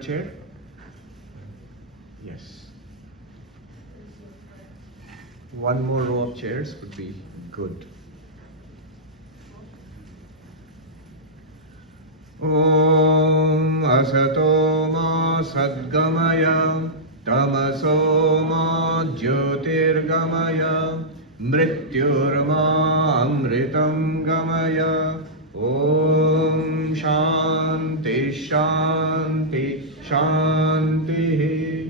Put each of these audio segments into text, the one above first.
Chair? Yes. One more row of chairs would be good. Om Asato Ma Sadgamaya Tamaso Ma Jyotirgamaya Mrityurma Amritam Gamaya Om Shanti Shanti Shanti.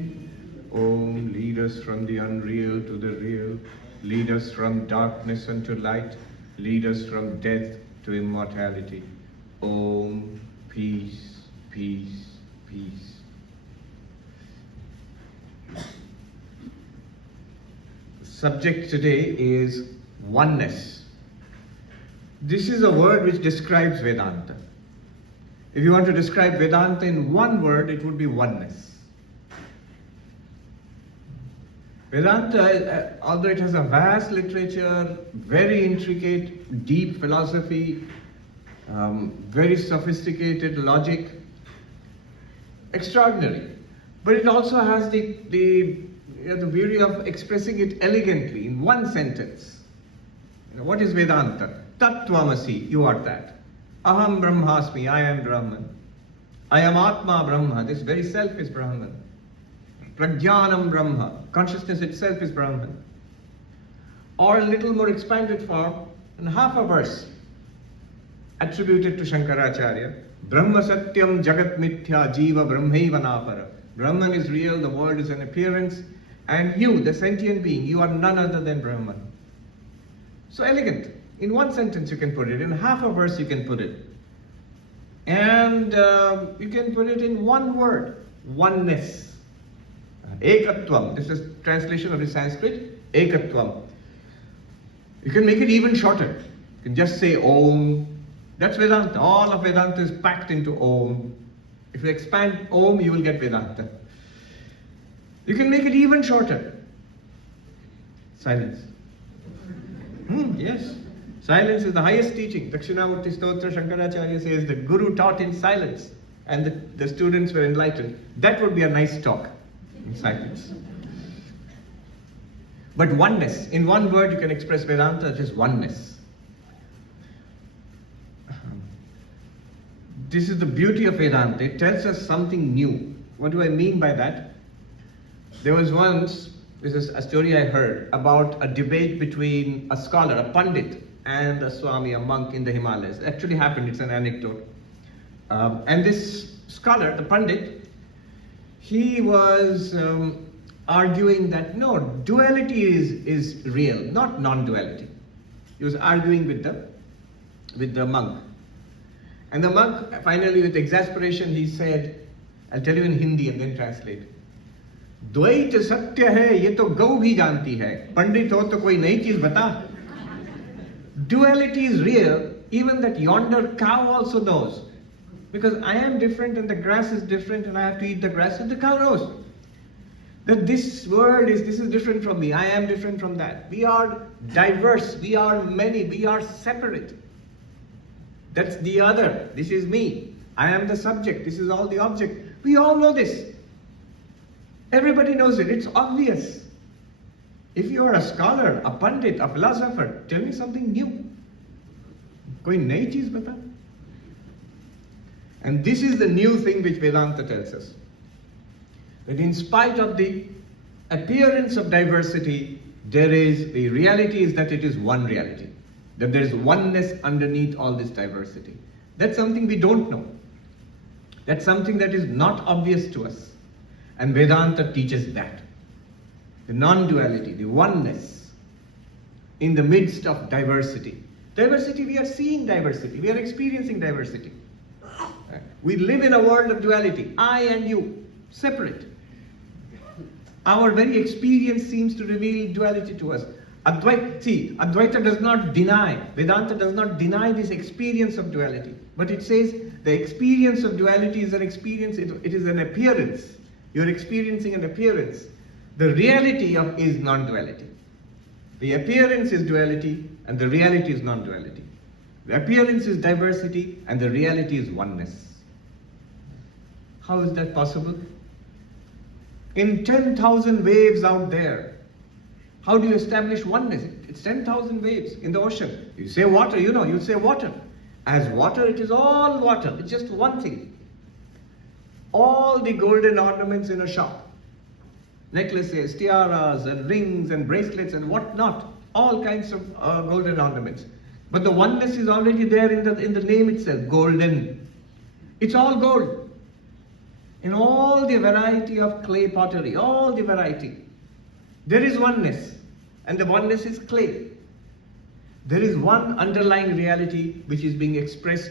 Om, lead us from the unreal to the real, lead us from darkness unto light, lead us from death to immortality. Om, peace, peace, peace. The subject today is oneness. This is a word which describes Vedanta. If you want to describe Vedanta in one word, it would be oneness. Vedanta, although it has a vast literature, very intricate, deep philosophy, very sophisticated logic, extraordinary. But it also has the beauty of expressing it elegantly in one sentence. What is Vedanta? Tat Tvam Asi, you are that. Aham Brahmasmi, I am Brahman. I am Atma Brahma, this very self is Brahman. Prajnanam Brahma, consciousness itself is Brahman. Or a little more expanded form, in half a verse, attributed to Shankaracharya, Brahma Satyam Jagat Mithya Jiva Brahmaiva Napara. Brahman is real, the world is an appearance, and you, the sentient being, you are none other than Brahman. So elegant. In one sentence you can put it, in half a verse you can put it. And you can put it in one word, oneness. Ekatvam, this is translation of the Sanskrit, Ekatvam. You can make it even shorter. You can just say Om. That's Vedanta. All of Vedanta is packed into Om. If you expand Om, you will get Vedanta. You can make it even shorter. Silence. Yes. Silence is the highest teaching. Dakshinamurti Stotra, Shankaracharya says the Guru taught in silence and the students were enlightened. That would be a nice talk. In silence. But oneness, in one word you can express Vedanta, just oneness. This is the beauty of Vedanta. It tells us something new. What do I mean by that? There was once, this is a story I heard, about a debate between a scholar, a Pandit, and a Swami, a monk in the Himalayas. It actually happened, it's an anecdote. And this scholar, the Pandit, he was arguing that no, duality is real, not non-duality. He was arguing with the monk. And the monk, finally with exasperation, he said, I'll tell you in Hindi and then translate. Dvait satya hai, ye to gau bhi janti hai. Pandit ho to koi nayi cheez bata. Duality is real, even that yonder cow also knows. Because I am different and the grass is different and I have to eat the grass and the cow knows. That this is different from me, I am different from that. We are diverse, we are many, we are separate. That's the other, this is me. I am the subject, this is all the object. We all know this. Everybody knows it, it's obvious. If you are a scholar, a pandit, a philosopher, tell me something new. Koi nayi cheez bata. And this is the new thing which Vedanta tells us. That in spite of the appearance of diversity, the reality is that it is one reality. That there is oneness underneath all this diversity. That's something we don't know. That's something that is not obvious to us. And Vedanta teaches that. The non-duality, the oneness in the midst of diversity. Diversity, we are seeing diversity, we are experiencing diversity. We live in a world of duality, I and you, separate. Our very experience seems to reveal duality to us. Advaita does not deny, Vedanta does not deny this experience of duality, but it says the experience of duality is an experience, it is an appearance. You're experiencing an appearance. The reality is non-duality. The appearance is duality and the reality is non-duality. The appearance is diversity and the reality is oneness. How is that possible? In 10,000 waves out there, how do you establish oneness? It's 10,000 waves in the ocean. You say water, you say water. As water, it is all water. It's just one thing. All the golden ornaments in a shop, necklaces, tiaras, and rings, and bracelets, and whatnot, all kinds of golden ornaments. But the oneness is already there in the name itself, golden. It's all gold. In all the variety of clay pottery, all the variety, there is oneness, and the oneness is clay. There is one underlying reality which is being expressed,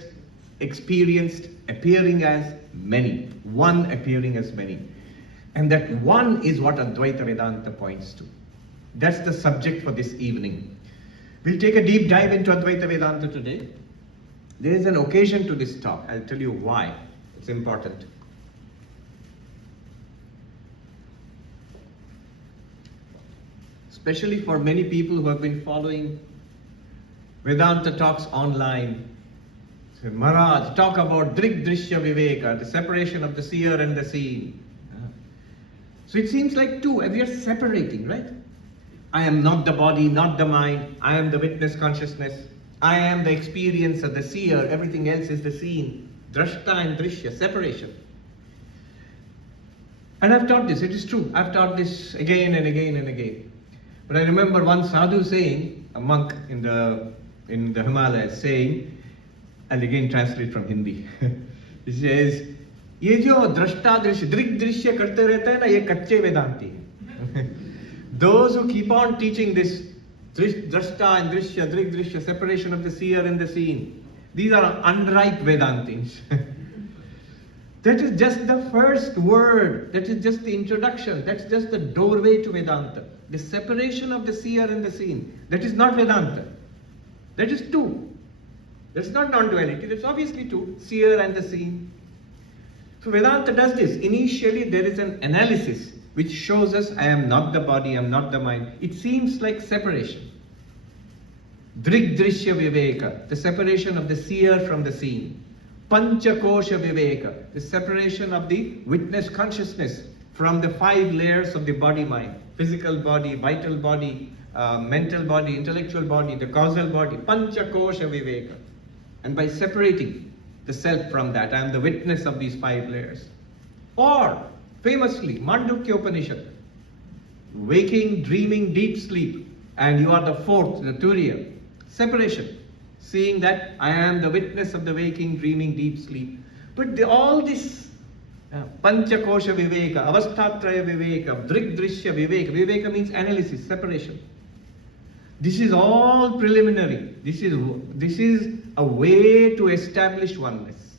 experienced, appearing as many. One appearing as many. And that one is what Advaita Vedanta points to. That's the subject for this evening. We'll take a deep dive into Advaita Vedanta today. There is an occasion to this talk. I'll tell you why it's important. Especially for many people who have been following Vedanta talks online. So, Maharaj, talk about Drig Drishya Viveka, the separation of the seer and the seen. So it seems like two, we are separating, right? I am not the body, not the mind. I am the witness consciousness. I am the experiencer, the seer. Everything else is the seen. Drashta and Drishya, separation. And I've taught this, it is true. I've taught this again and again and again. But I remember one sadhu saying, a monk in the Himalayas saying, I'll again translate from Hindi. He says, ये जो दृष्टा दृश्य दृग दृश्य करते रहते हैं ना, ये कच्चे वेदांती हैं. Those who keep on teaching this drashta and drishya, drig drishya, separation of the seer and the seen, these are unripe Vedantins. That is just the first word, that is just the introduction, that's just the doorway to Vedanta. The separation of the seer and the seen, that is not Vedanta. That is two. That's not non-duality, that's obviously two, seer and the seen. So Vedanta does this. Initially there is an analysis which shows us I am not the body, I am not the mind. It seems like separation. Drig Drishya Viveka, the separation of the seer from the seen. Panchakosha Viveka, the separation of the witness consciousness from the 5 layers of the body-mind. Physical body, vital body, mental body, intellectual body, the causal body. Panchakosha Viveka. And by separating the self from that, I am the witness of these 5 layers. Or, famously, Mandukya Upanishad, waking, dreaming, deep sleep, and you are the 4th, the Turiya, separation, seeing that I am the witness of the waking, dreaming, deep sleep. But all this Panchakosha Viveka, Avasthatraya Viveka, Drig Drishya Viveka, Viveka means analysis, separation. This is all preliminary. This is a way to establish oneness.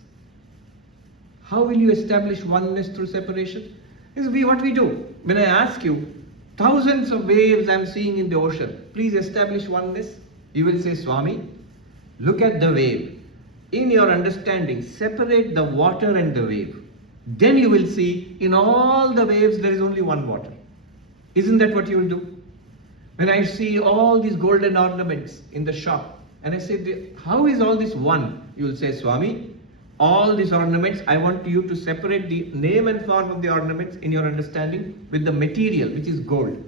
How will you establish oneness through separation? This is what we do. When I ask you, thousands of waves I am seeing in the ocean, please establish oneness. You will say, Swami, look at the wave. In your understanding, separate the water and the wave. Then you will see, in all the waves there is only one water. Isn't that what you will do? When I see all these golden ornaments in the shop, and I say, how is all this one? You will say, Swami, all these ornaments, I want you to separate the name and form of the ornaments in your understanding with the material, which is gold.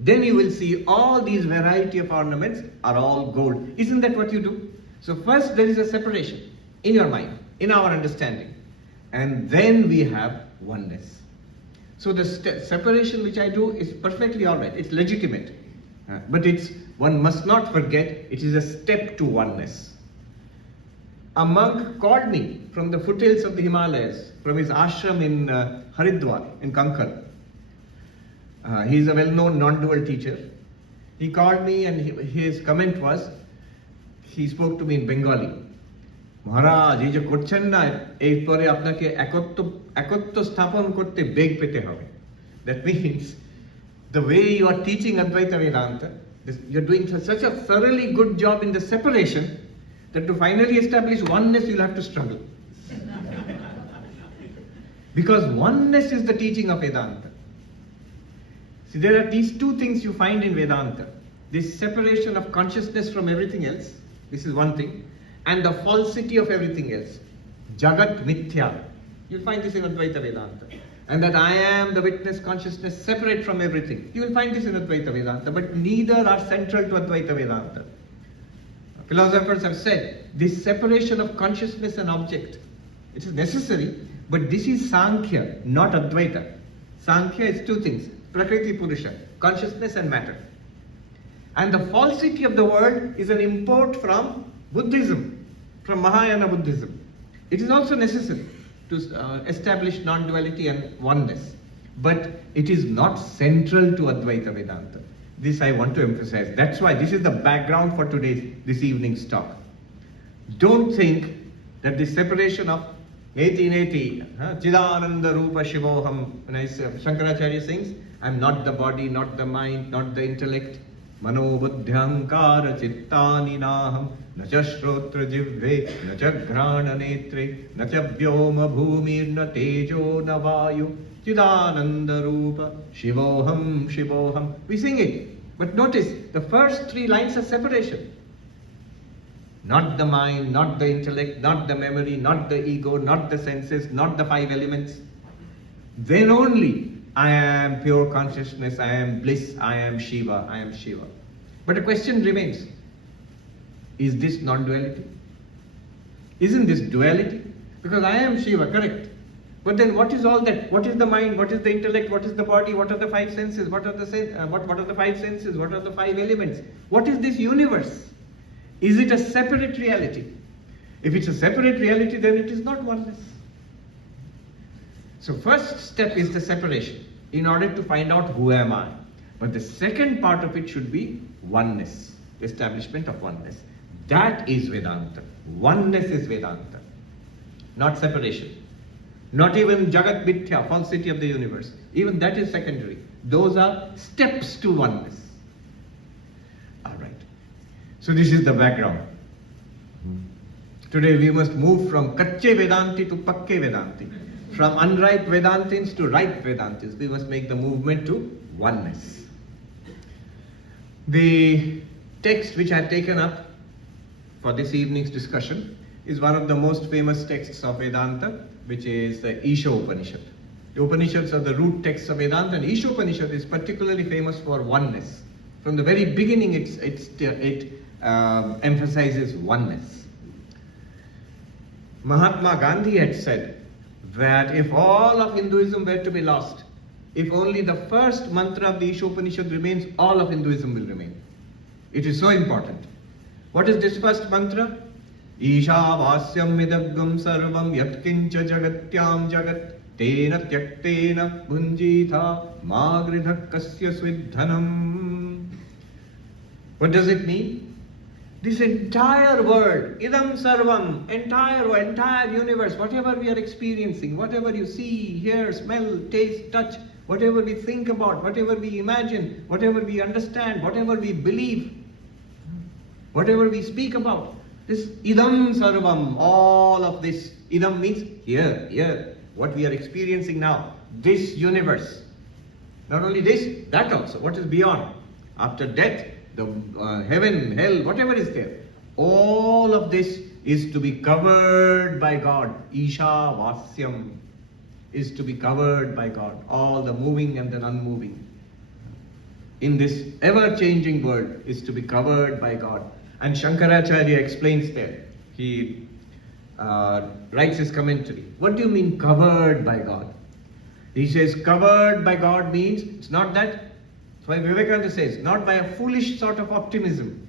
Then you will see all these variety of ornaments are all gold. Isn't that what you do? So first there is a separation in your mind, in our understanding. And then we have oneness. So the separation which I do is perfectly alright, it's legitimate. But one must not forget, it is a step to oneness. A monk called me from the foothills of the Himalayas, from his ashram in Haridwar, in Kankar. He is a well-known non-dual teacher. He called me and his comment was, he spoke to me in Bengali. Maharaj, এই যে করছেন না এরপরে আপনাকে একত্ব স্থাপন করতে বেগ পেতে হবে. That means the way you are teaching Advaita Vedanta, you're doing such a thoroughly good job in the separation that to finally establish oneness you'll have to struggle. Because oneness is the teaching of Vedanta. See, there are these two things you find in Vedanta. This separation of consciousness from everything else, this is one thing. And the falsity of everything else. Jagat Mithya. You'll find this in Advaita Vedanta. And that I am the witness consciousness separate from everything. You will find this in Advaita Vedanta, but neither are central to Advaita Vedanta. Philosophers have said this separation of consciousness and object, it is necessary, but this is Sankhya, not Advaita. Sankhya is two things, Prakriti Purusha, consciousness and matter. And the falsity of the word is an import from Buddhism, from Mahayana Buddhism. It is also necessary to establish non-duality and oneness, but it is not central to Advaita Vedanta. This I want to emphasize. That's why this is the background for this evening's talk. Don't think that the separation of Neti Neti, Chidananda Rupa Shivoham, when Shankaracharya sings, I'm not the body, not the mind, not the intellect. Mano buddhyankara chittani naham, nacha shrotra jivve, nacha grana netre, nacha vyoma bhumir na tejo na vayu, Chidananda Rupa Shivoham Shivoham. We sing it, but notice the first three lines are separation. Not the mind, not the intellect, not the memory, not the ego, not the senses, not the five elements. Then only I am pure consciousness, I am bliss, I am Shiva, I am Shiva. But the question remains, is this non-duality? Isn't this duality? Because I am Shiva, correct. But then what is all that? What is the mind? What is the intellect? What is the body? What are the five senses? What are the five senses? What are the five elements? What is this universe? Is it a separate reality? If it's a separate reality, then it is not oneness. So first step is the separation in order to find out who am I. But the second part of it should be oneness, the establishment of oneness. That is Vedanta. Oneness is Vedanta, not separation. Not even Jagat Mithya, falsity of the universe. Even that is secondary. Those are steps to oneness. Alright. So this is the background. Today we must move from Kacche Vedanti to Pakke Vedanti. From unripe Vedantins to ripe Vedantis. We must make the movement to oneness. The text which I have taken up for this evening's discussion is one of the most famous texts of Vedanta, which is the Ishopanishad. The Upanishads are the root texts of Vedanta, and Ishopanishad is particularly famous for oneness. From the very beginning, it emphasizes oneness. Mahatma Gandhi had said that if all of Hinduism were to be lost, if only the first mantra of the Ishopanishad remains, all of Hinduism will remain. It is so important. What is this first mantra? Ishavasyam midagam sarvam yatkincha jagatyam jagat tena tyaktena bhunjitha magridha kasya svidhanam. What does it mean? This entire world, idam sarvam, entire universe, whatever we are experiencing, whatever you see, hear, smell, taste, touch, whatever we think about, whatever we imagine, whatever we understand, whatever we believe, whatever we speak about, this idam sarvam, all of this, idam means here, what we are experiencing now, this universe. Not only this, that also, what is beyond. After death, the heaven, hell, whatever is there, all of this is to be covered by God. Isha Vasyam is to be covered by God. All the moving and the unmoving in this ever-changing world is to be covered by God. And Shankaracharya explains there. He writes his commentary. What do you mean covered by God? He says covered by God means it's not that. That's why Vivekananda says not by a foolish sort of optimism,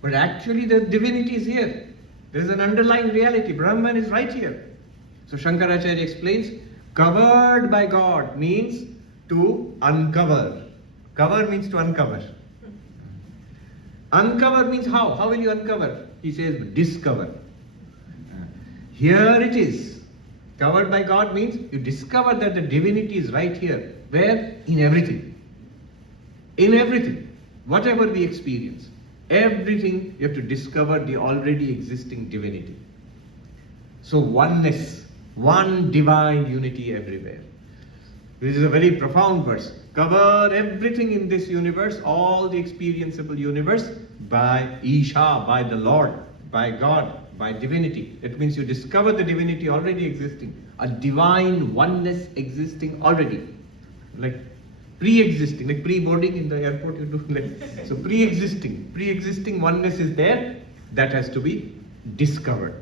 but actually the divinity is here. There is an underlying reality. Brahman is right here. So Shankaracharya explains covered by God means to uncover. Cover means to uncover. Uncover means how? How will you uncover? He says discover. Here it is. Covered by God means you discover that the divinity is right here. Where? In everything. In everything. Whatever we experience. Everything you have to discover the already existing divinity. So oneness. One divine unity everywhere. This is a very profound verse. Cover everything in this universe, all the experienceable universe, by Isha, by the Lord, by God, by divinity. It means you discover the divinity already existing. a divine oneness existing already, like pre-existing, like pre-boarding in the airport you do like, so pre-existing oneness is there, that has to be discovered.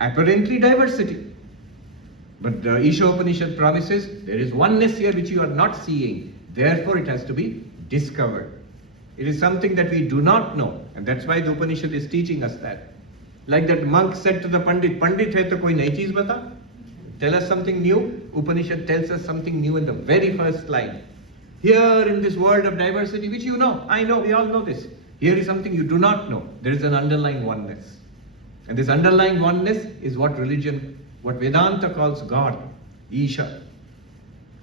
Apparently diversity, but the Ishopanishad promises there is oneness here which you are not seeing, therefore it has to be discovered. It is something that we do not know, and that's why the Upanishad is teaching us that. Like that monk said to the Pandit, Pandit hai to koi nayi cheez bata? Tell us something new. Upanishad tells us something new in the very first line. Here in this world of diversity, which you know, I know, we all know this. Here is something you do not know. There is an underlying oneness. And this underlying oneness is what religion, what Vedanta calls God, Isha.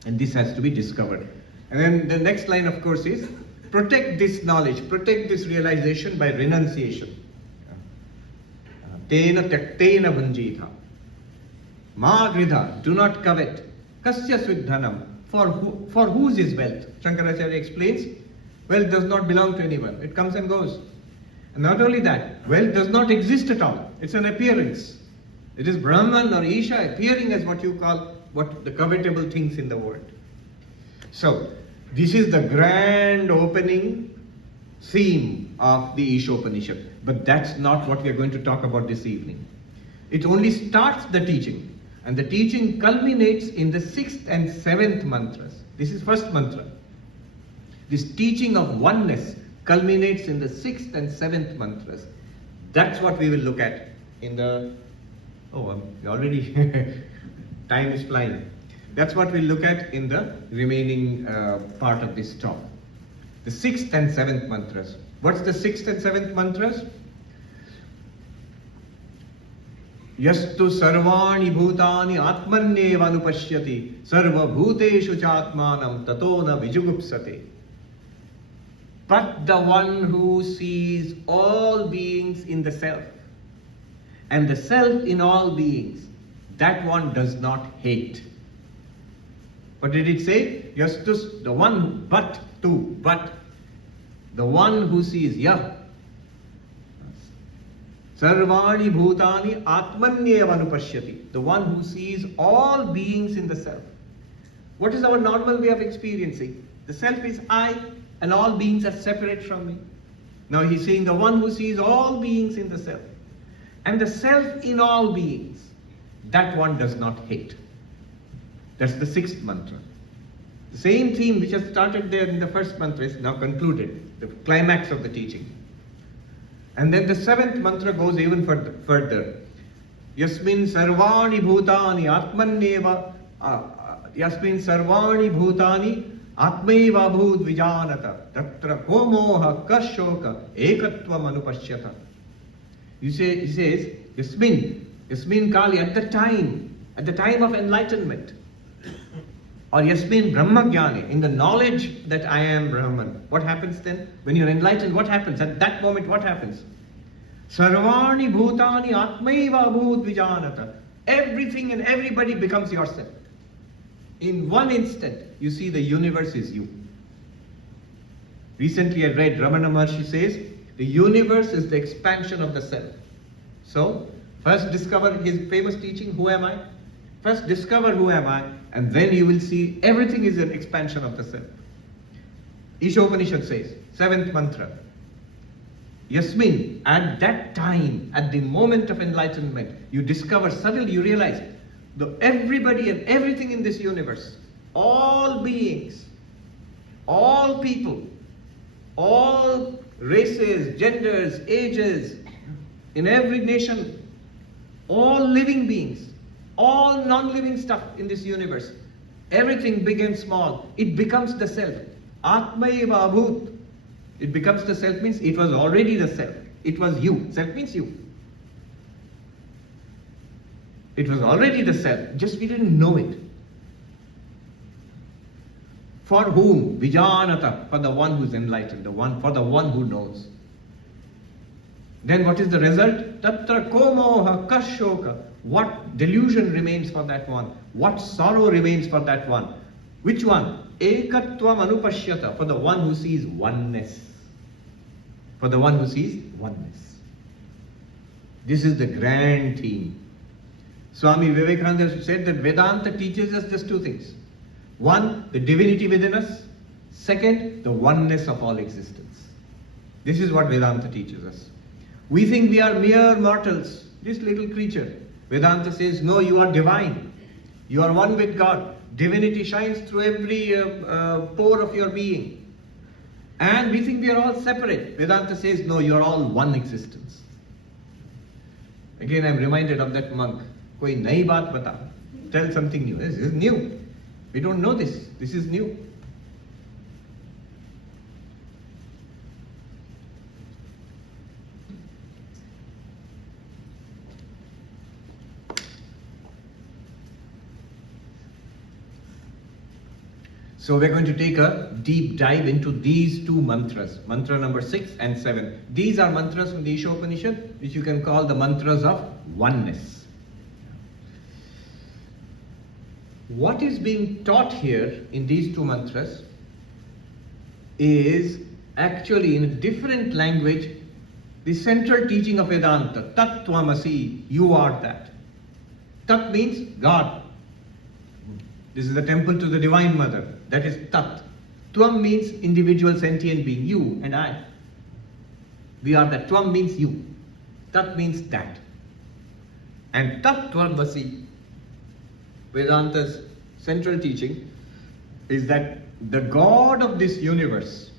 And this has to be discovered. And then the next line, of course, is protect this knowledge, protect this realization by renunciation. Tena tyaktena bhunjitha. Ma gridha, do not covet. Kasya sviddhanam, for whose is wealth? Shankaracharya explains, wealth does not belong to anyone. It comes and goes. And not only that, wealth does not exist at all. It's an appearance. It is Brahman or Isha appearing as what you call what the covetable things in the world. So, this is the grand opening theme of the Ishopanishad. But that's not what we are going to talk about this evening. It only starts the teaching. And the teaching culminates in the 6th and 7th mantras. This is first mantra. This teaching of oneness culminates in the 6th and 7th mantras. That's what we will look at in the... already time is flying. That's what we'll look at in the remaining part of this talk. The 6th and 7th mantras. What's the 6th and 7th mantras? Yastu sarvani bhutani atmanyeva anupashyati sarva bhuteshu chatmanam tatona vijugupsate. But the one who sees all beings in the self and the self in all beings, that one does not hate. What did it say? Yastus, the one, but the one who sees, Sarvani bhutani atmanyeva anupashyati. The one who sees all beings in the self. What is our normal way of experiencing? The self is I, and all beings are separate from me. Now he's saying the one who sees all beings in the self, and the self in all beings, that one does not hate. That's the 6th mantra. The same theme which has started there in the first mantra is now concluded, the climax of the teaching. And then the 7th mantra goes even further. Yasmin sarvani bhutani atmanyeva Yasmin sarvani bhutani atmaiva bhut vijanata tatra komoha kashoka ekatvam anupashyata. He says, Yasmin Kali, at the time of enlightenment, or Yasmin Brahmagyani, in the knowledge that I am Brahman. What happens then? When you're enlightened, what happens? At that moment, what happens? Sarvani bhutani atmaiva bhut vijanata. Everything and everybody becomes yourself. In one instant, you see the universe is you. Recently I read Ramana Maharshi says, the universe is the expansion of the self. So, first discover his famous teaching, who am I? First discover who am I, and then you will see everything is an expansion of the self. Ishopanishad says, 7th mantra, Yasmin, at that time, at the moment of enlightenment, you discover, suddenly you realize, everybody and everything in this universe, all beings, all people, all races, genders, ages, in every nation, all living beings, all non-living stuff in this universe, everything big and small, it becomes the self. Atmaiva abhut. It becomes the self means it was already the self. It was you. Self means you. It was already the self, just we didn't know it. For whom? Vijanata, for the one who's enlightened, for the one who knows. Then what is the result? Tatra komoha kashoka. What delusion remains for that one? What sorrow remains for that one? Which one? Ekatvam anupashyata, for the one who sees oneness. For the one who sees oneness. This is the grand theme. Swami Vivekananda said that Vedanta teaches us just two things. One, the divinity within us. Second, the oneness of all existence. This is what Vedanta teaches us. We think we are mere mortals, this little creature. Vedanta says, no, you are divine. You are one with God. Divinity shines through every pore of your being. And we think we are all separate. Vedanta says, no, you are all one existence. Again, I am reminded of that monk. Koi nayi baat bata. Tell something new. This is new. We don't know this. This is new. So we're going to take a deep dive into these two mantras, mantra number 6 and 7. These are mantras from the Ishopanishad, which you can call the mantras of oneness. What is being taught here in these two mantras is actually in a different language the central teaching of Vedanta, Tat Tvam Asi, you are that. Tat means God. This is the temple to the Divine Mother. That is Tat. Tvam means individual sentient being, you and I. We are that. Tvam means you. Tat means that. And Tat Tvam Asi, Vedanta's central teaching, is that the God of this universe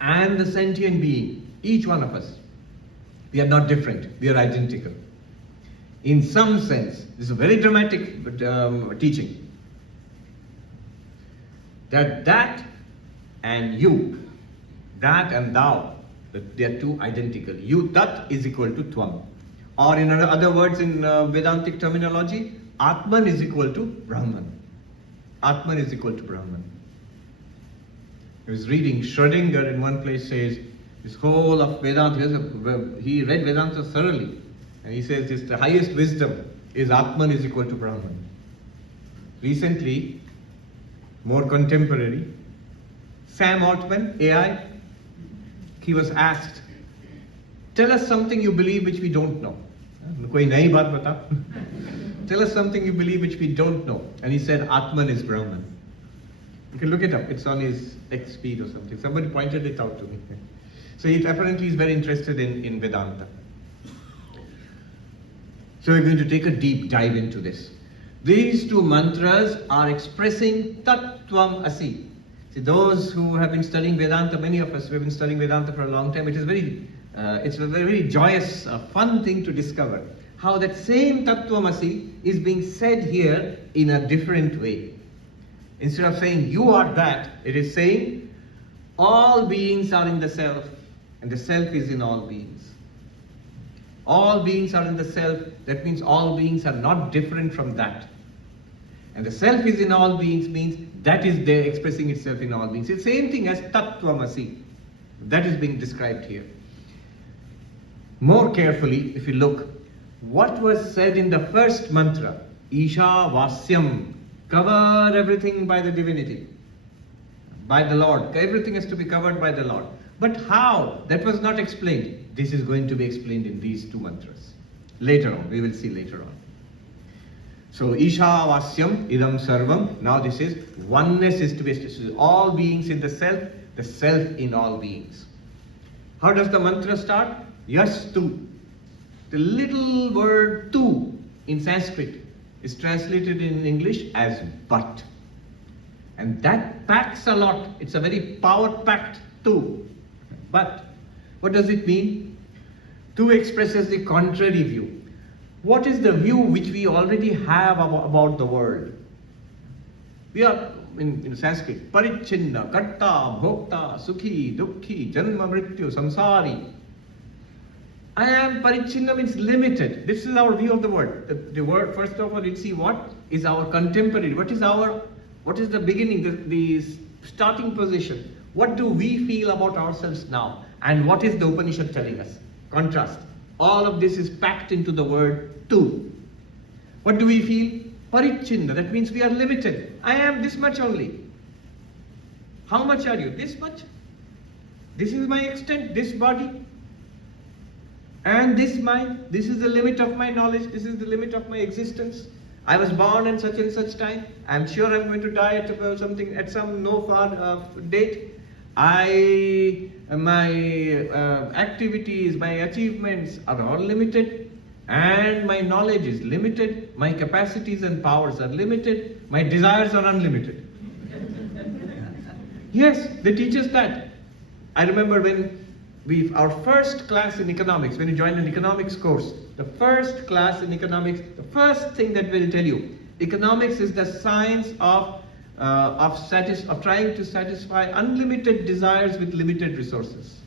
and the sentient being, each one of us, we are not different, we are identical. In some sense, this is a very dramatic teaching. That and you, that and thou, they are two identical. You, Tat, is equal to Tvam. Or in other words, in Vedantic terminology, Atman is equal to Brahman. Atman is equal to Brahman. I was reading, Schrödinger in one place says, this whole of Vedanta, he read Vedanta thoroughly. And he says this, the highest wisdom is Atman is equal to Brahman. Recently, more contemporary, Sam Altman, AI, he was asked, tell us something you believe which we don't know. Koi nayi baat bata. Tell us something you believe which we don't know. And he said, Atman is Brahman. You can look it up. It's on his X feed or something. Somebody pointed it out to me. So he apparently is very interested in Vedanta. So we're going to take a deep dive into this. These two mantras are expressing Tat Tvam Asi. See, those who have been studying Vedanta, many of us who have been studying Vedanta for a long time, it's a very joyous, fun thing to discover how that same Tat Tvam Asi is being said here in a different way. Instead of saying you are that, it is saying all beings are in the self and the self is in all beings. All beings are in the self, that means all beings are not different from that. And the self is in all beings means that is there expressing itself in all beings. It's the same thing as Tat Tvam Asi. That is being described here. More carefully, if you look, what was said in the first mantra, Isha Vasyam, cover everything by the divinity, by the Lord. Everything has to be covered by the Lord. But how? That was not explained. This is going to be explained in these two mantras. Later on, we will see later on. So, Isha Vasyam Idam Sarvam. Now this is oneness is to be established. All beings in the self in all beings. How does the mantra start? Yas tu. The little word tu in Sanskrit is translated in English as but. And that packs a lot. It's a very power-packed tu. But what does it mean? Tu expresses the contrary view. What is the view which we already have about the world? We are in Sanskrit, parichinna, karta, bhokta, sukhi, dukhi, janma, mrityu, samsari. I am parichinna means limited. This is our view of the world. The word, first of all, let's see what is our contemporary. What is the beginning, the starting position? What do we feel about ourselves now? And what is the Upanishad telling us? Contrast. All of this is packed into the word tu. What do we feel? Parichinna. That means we are limited. I am this much only. How much are you? This much. This is my extent, this body. And this is the limit of my knowledge, this is the limit of my existence. I was born in such and such time. I'm sure I'm going to die at some no far date. My activities, my achievements are all limited, and my knowledge is limited. My capacities and powers are limited. My desires are unlimited. Yes, they teach us that. I remember when our first class in economics, when you join an economics course, the first class in economics, the first thing that will tell you, economics is the science of trying to satisfy unlimited desires with limited resources.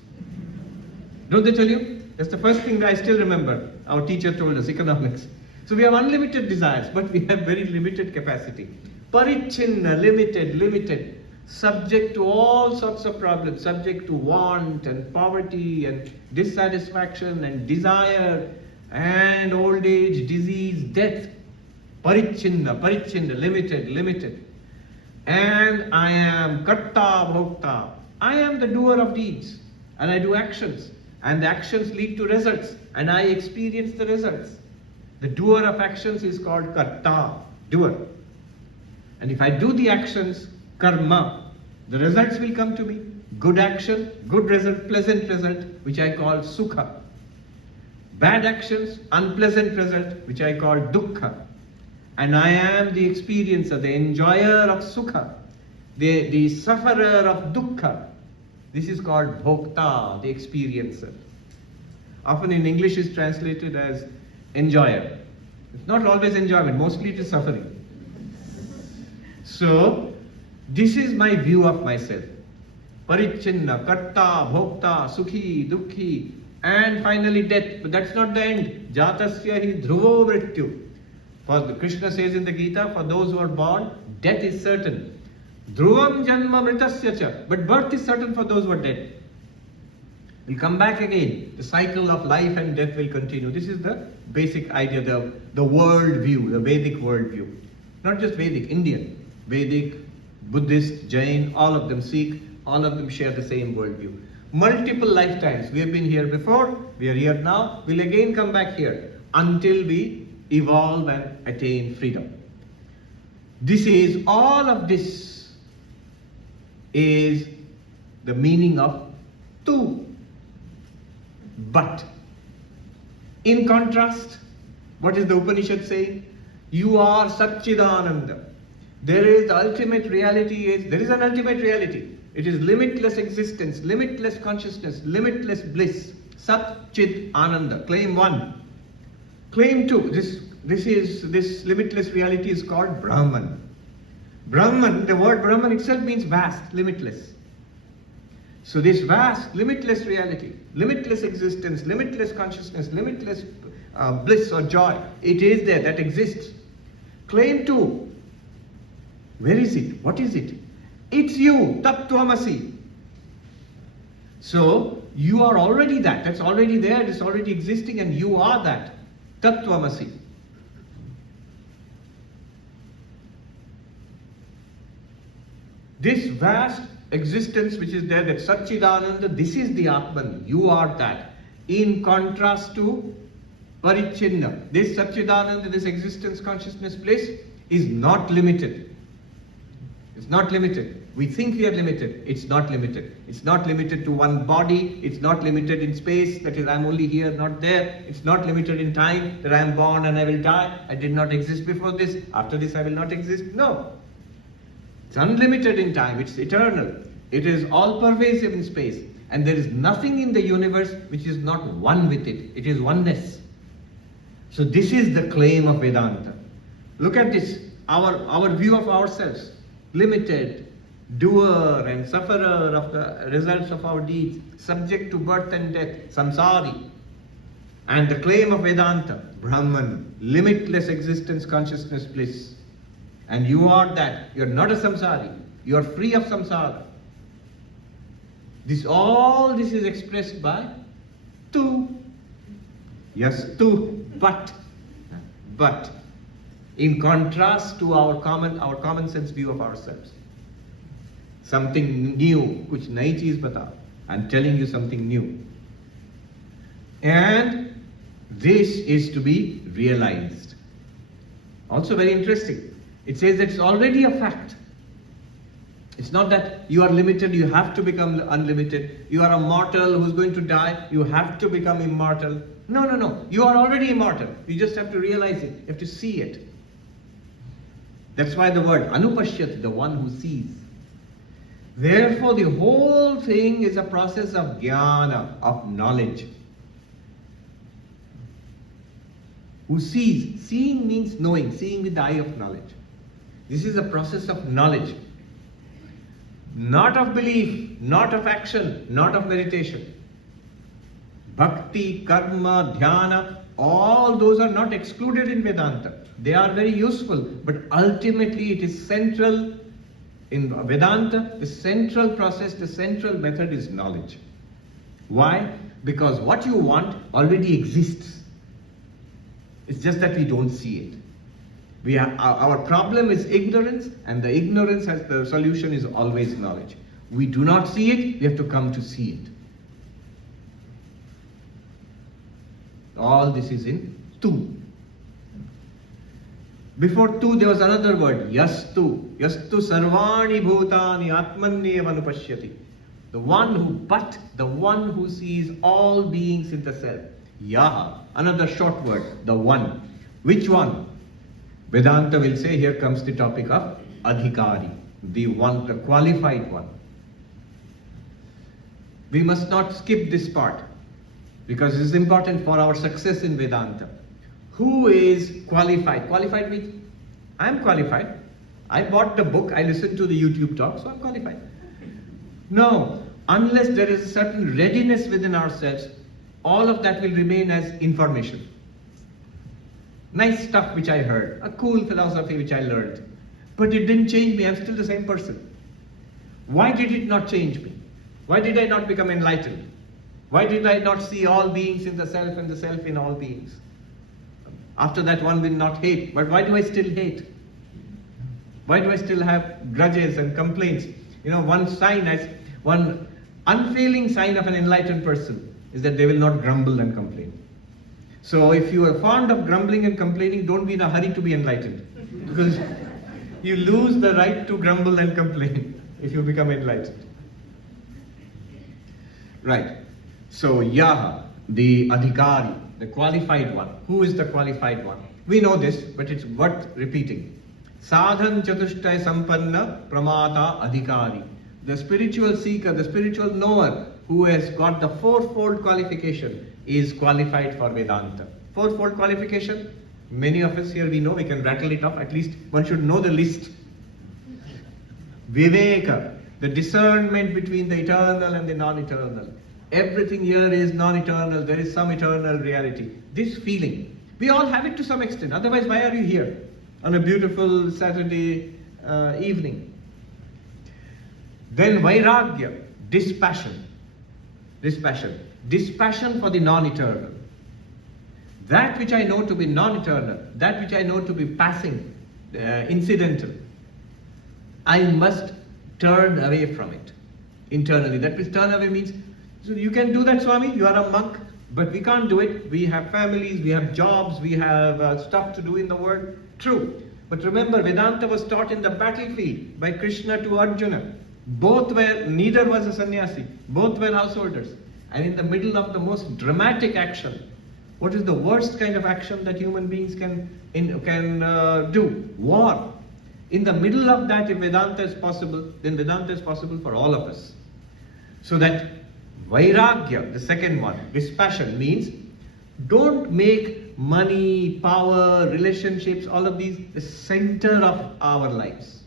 Don't they tell you? That's the first thing that I still remember. Our teacher told us, economics. So we have unlimited desires, but we have very limited capacity. Parichinna, limited. Subject to all sorts of problems, subject to want and poverty and dissatisfaction and desire and old age, disease, death. Parichinna, limited. And I am karta bhokta. I am the doer of deeds, and I do actions, and the actions lead to results, and I experience the results. The doer of actions is called karta, doer. And if I do the actions, karma, the results will come to me. Good action, good result, pleasant result, which I call sukha. Bad actions, unpleasant result, which I call dukkha. And I am the experiencer, the enjoyer of sukha, the sufferer of dukkha. This is called bhokta, the experiencer. Often in English is translated as enjoyer. It's not always enjoyment, mostly it is suffering. So, this is my view of myself. Parichinna, karta, bhokta, sukhi, dukhi, and finally death. But that's not the end. Jatasya hi dhruvo mrityu. For Krishna says in the Gita, for those who are born, death is certain. Dhruvam janma mritasya cha. But birth is certain for those who are dead. We'll come back again. The cycle of life and death will continue. This is the basic idea, the world view, the Vedic world view. Not just Vedic, Indian. Vedic, Buddhist, Jain, all of them, Sikh, all of them share the same worldview. Multiple lifetimes. We have been here before, we are here now, we'll again come back here until we evolve and attain freedom. All of this is the meaning of tu. But, in contrast, what is the Upanishad saying? You are Satchidananda. There is an ultimate reality. It is limitless existence, limitless consciousness, limitless bliss. Sat Chit Ananda. Claim 1. Claim 2. This limitless reality is called Brahman. Brahman, the word Brahman itself means vast, limitless. So this vast, limitless reality, limitless existence, limitless consciousness, limitless bliss or joy, it is there, that exists. Claim 2. Where is it? What is it? It's you, Tat Tvam Asi. So, you are already that. That's already there, it's already existing, and you are that. Tat Tvam Asi. This vast existence which is there, that Satchidananda, this is the Atman. You are that. In contrast to Parichinna. This Satchidananda, this existence, consciousness, bliss is not limited. It's not limited. We think we are limited. It's not limited. It's not limited to one body. It's not limited in space. That is, I'm only here, not there. It's not limited in time, that I am born and I will die. I did not exist before this. After this, I will not exist. No. It's unlimited in time. It's eternal. It is all pervasive in space. And there is nothing in the universe which is not one with it. It is oneness. So this is the claim of Vedanta. Look at this. Our view of ourselves. Limited, doer and sufferer of the results of our deeds, subject to birth and death, samsari. And the claim of Vedanta, Brahman, limitless existence, consciousness, bliss. And you are that. You are not a samsari. You are free of samsara. All this is expressed by tu. Yes, tu, but. In contrast to our common sense view of ourselves. Something new, kuch nayi cheez bata. I'm telling you something new. And this is to be realized. Also very interesting. It says that it's already a fact. It's not that you are limited, you have to become unlimited. You are a mortal who's going to die, you have to become immortal. No, no, no. You are already immortal. You just have to realize it. You have to see it. That's why the word anupashyati, the one who sees. Therefore, the whole thing is a process of jnana, of knowledge. Who sees. Seeing means knowing, seeing with the eye of knowledge. This is a process of knowledge. Not of belief, not of action, not of meditation. Bhakti, karma, dhyana, all those are not excluded in Vedanta. They are very useful, but ultimately it is central in Vedanta. The central process, the central method is knowledge. Why? Because what you want already exists. It's just that we don't see it. Our problem is ignorance, and the ignorance has the solution is always knowledge. We do not see it, we have to come to see it. All this is in tu. Before tu, there was another word, yastu. Yastu sarvani bhutani atmanyeva anupashyati. The one who sees all beings in the self. Yaha, another short word, the one. Which one? Vedanta will say, here comes the topic of adhikari, the one, the qualified one. We must not skip this part, because it is important for our success in Vedanta. Who is qualified? Qualified means, I am qualified. I bought the book, I listened to the YouTube talk, so I am qualified. No, unless there is a certain readiness within ourselves, all of that will remain as information. Nice stuff which I heard, a cool philosophy which I learned, but it didn't change me, I'm still the same person. Why did it not change me? Why did I not become enlightened? Why did I not see all beings in the self and the self in all beings? After that one will not hate, but why do I still hate? Why do I still have grudges and complaints? You know, one unfailing sign of an enlightened person is that they will not grumble and complain. So if you are fond of grumbling and complaining, don't be in a hurry to be enlightened. Because you lose the right to grumble and complain if you become enlightened. Right. So Yaha, the adhikari, the qualified one. Who is the qualified one? We know this, but it's worth repeating. Sadhan chatushtay sampanna pramata adhikari. The spiritual seeker, the spiritual knower who has got the fourfold qualification is qualified for Vedanta. Fourfold qualification, many of us here we know, we can rattle it off, at least one should know the list. Viveka, the discernment between the eternal and the non-eternal. Everything here is non-eternal, there is some eternal reality. This feeling, we all have it to some extent, otherwise why are you here on a beautiful Saturday evening? Then Vairagya, dispassion for the non-eternal. That which I know to be non-eternal, that which I know to be passing, incidental, I must turn away from it internally. That means turn away means, so you can do that, Swami, you are a monk, but we can't do it. We have families, we have jobs, we have stuff to do in the world. True. But remember, Vedanta was taught in the battlefield by Krishna to Arjuna. Neither was a sannyasi, both were householders. And in the middle of the most dramatic action, what is the worst kind of action that human beings can do? War. In the middle of that, if Vedanta is possible, then Vedanta is possible for all of us. So that Vairagya, the second one, dispassion, means don't make money, power, relationships, all of these the center of our lives.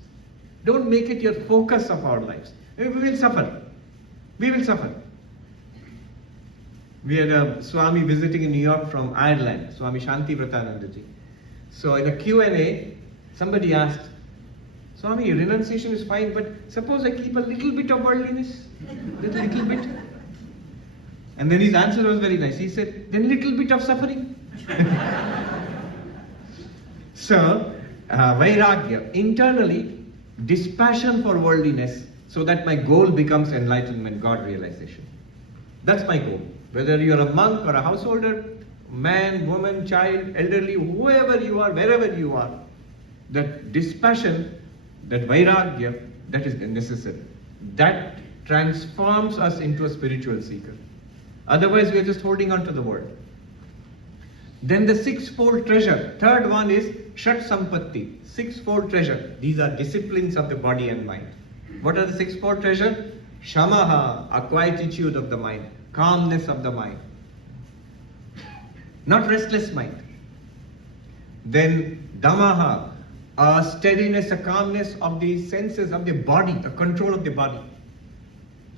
Don't make it your focus of our lives. We will suffer. We will suffer. We had a Swami visiting in New York from Ireland, Swami Shanti Vratanandaji. So in a Q&A, somebody asked, Swami, renunciation is fine, but suppose I keep a little bit of worldliness, little bit. And then his answer was very nice. He said, then little bit of suffering. So, Vairagya, internally, dispassion for worldliness, so that my goal becomes enlightenment, God realization. That's my goal. Whether you're a monk or a householder, man, woman, child, elderly, whoever you are, wherever you are, that dispassion, that vairagya, that is necessary. That transforms us into a spiritual seeker. Otherwise, we are just holding on to the world. Then the sixfold treasure. Third one is Shat Sampatti, sixfold treasure. These are disciplines of the body and mind. What are the sixfold treasure? Shamaha, a quietude of the mind, calmness of the mind. Not restless mind. Then Damaha, a steadiness, a calmness of the senses, of the body, the control of the body,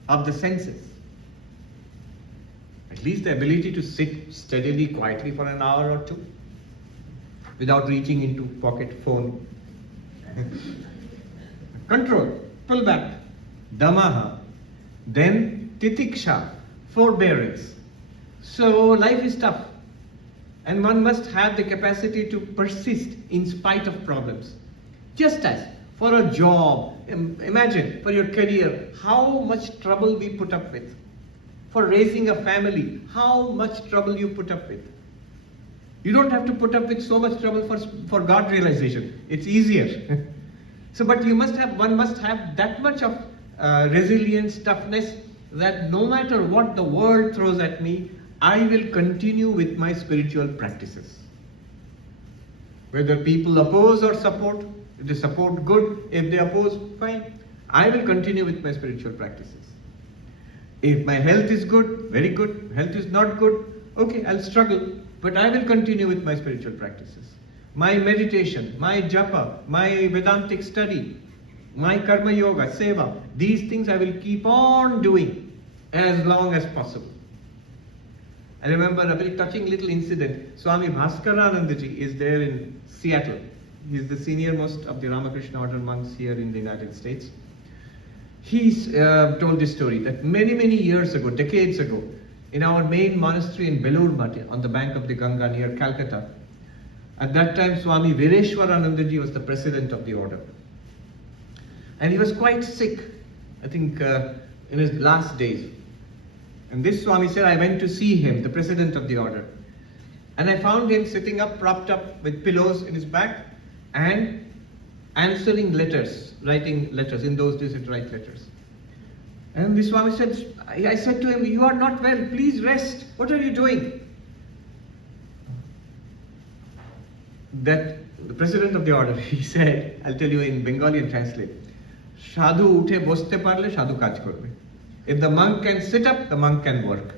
of the senses. At least the ability to sit steadily, quietly for an hour or two without reaching into pocket phone. Control, pull back. Damaha. Then Titiksha, forbearance. So life is tough. And one must have the capacity to persist in spite of problems. Just as for a job, imagine for your career, how much trouble we put up with. For raising a family, how much trouble you put up with. You don't have to put up with so much trouble for God realization. It's easier. But one must have that much of resilience, toughness, that no matter what the world throws at me, I will continue with my spiritual practices. Whether people oppose or support, if they support, good. If they oppose, fine. I will continue with my spiritual practices. If my health is good, very good. Health is not good, okay, I'll struggle. But I will continue with my spiritual practices. My meditation, my japa, my Vedantic study, my karma yoga, seva, these things I will keep on doing as long as possible. I remember a very touching little incident. Swami Bhaskaranandaji is there in Seattle. He is the senior most of the Ramakrishna order monks here in the United States. He's told this story that many years ago, decades ago, in our main monastery in Belur Math, on the bank of the Ganga near Calcutta, at that time Swami Vireshwaranandaji was the president of the order. And he was quite sick, I think in his last days. And this Swami said, I went to see him, the president of the order. And I found him sitting up, propped up with pillows in his back and answering letters, writing letters. In those days, he'd write letters. And this Swami said, I said to him, you are not well, please rest. What are you doing? That the president of the order, he said, I'll tell you in Bengali and translate. Sadhu uthe boste parle, sadhu kaj korbe. If the monk can sit up, the monk can work.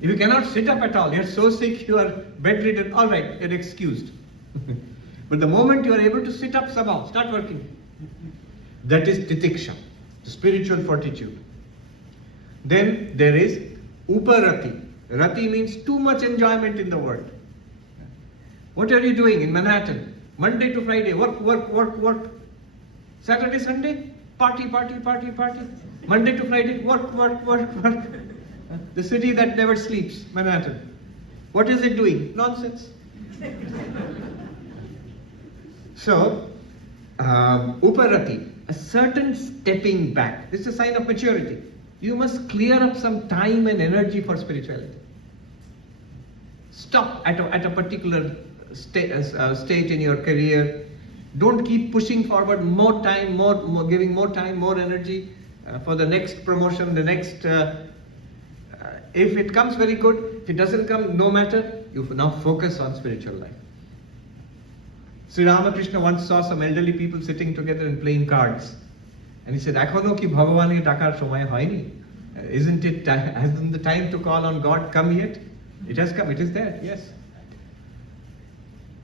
If you cannot sit up at all, you're so sick, you are bedridden, all right, you're excused. But the moment you are able to sit up somehow, start working. That is titiksha, the spiritual fortitude. Then there is uparati. Rati means too much enjoyment in the world. What are you doing in Manhattan? Monday to Friday, work. Saturday, Sunday, party. Monday to Friday, work. The city that never sleeps, Manhattan. What is it doing? Nonsense. So, uparati, a certain stepping back. This is a sign of maturity. You must clear up some time and energy for spirituality. Stop at a particular state in your career. Don't keep pushing forward more time, giving more time, more energy for the next promotion, the next. If it comes, very good. If it doesn't come, no matter. You now focus on spiritual life. Sri Ramakrishna once saw some elderly people sitting together and playing cards. And he said, Ekhono ki Bhagavan dakar shomoy hoyni. Hasn't the time to call on God come yet? It has come, it is there, yes.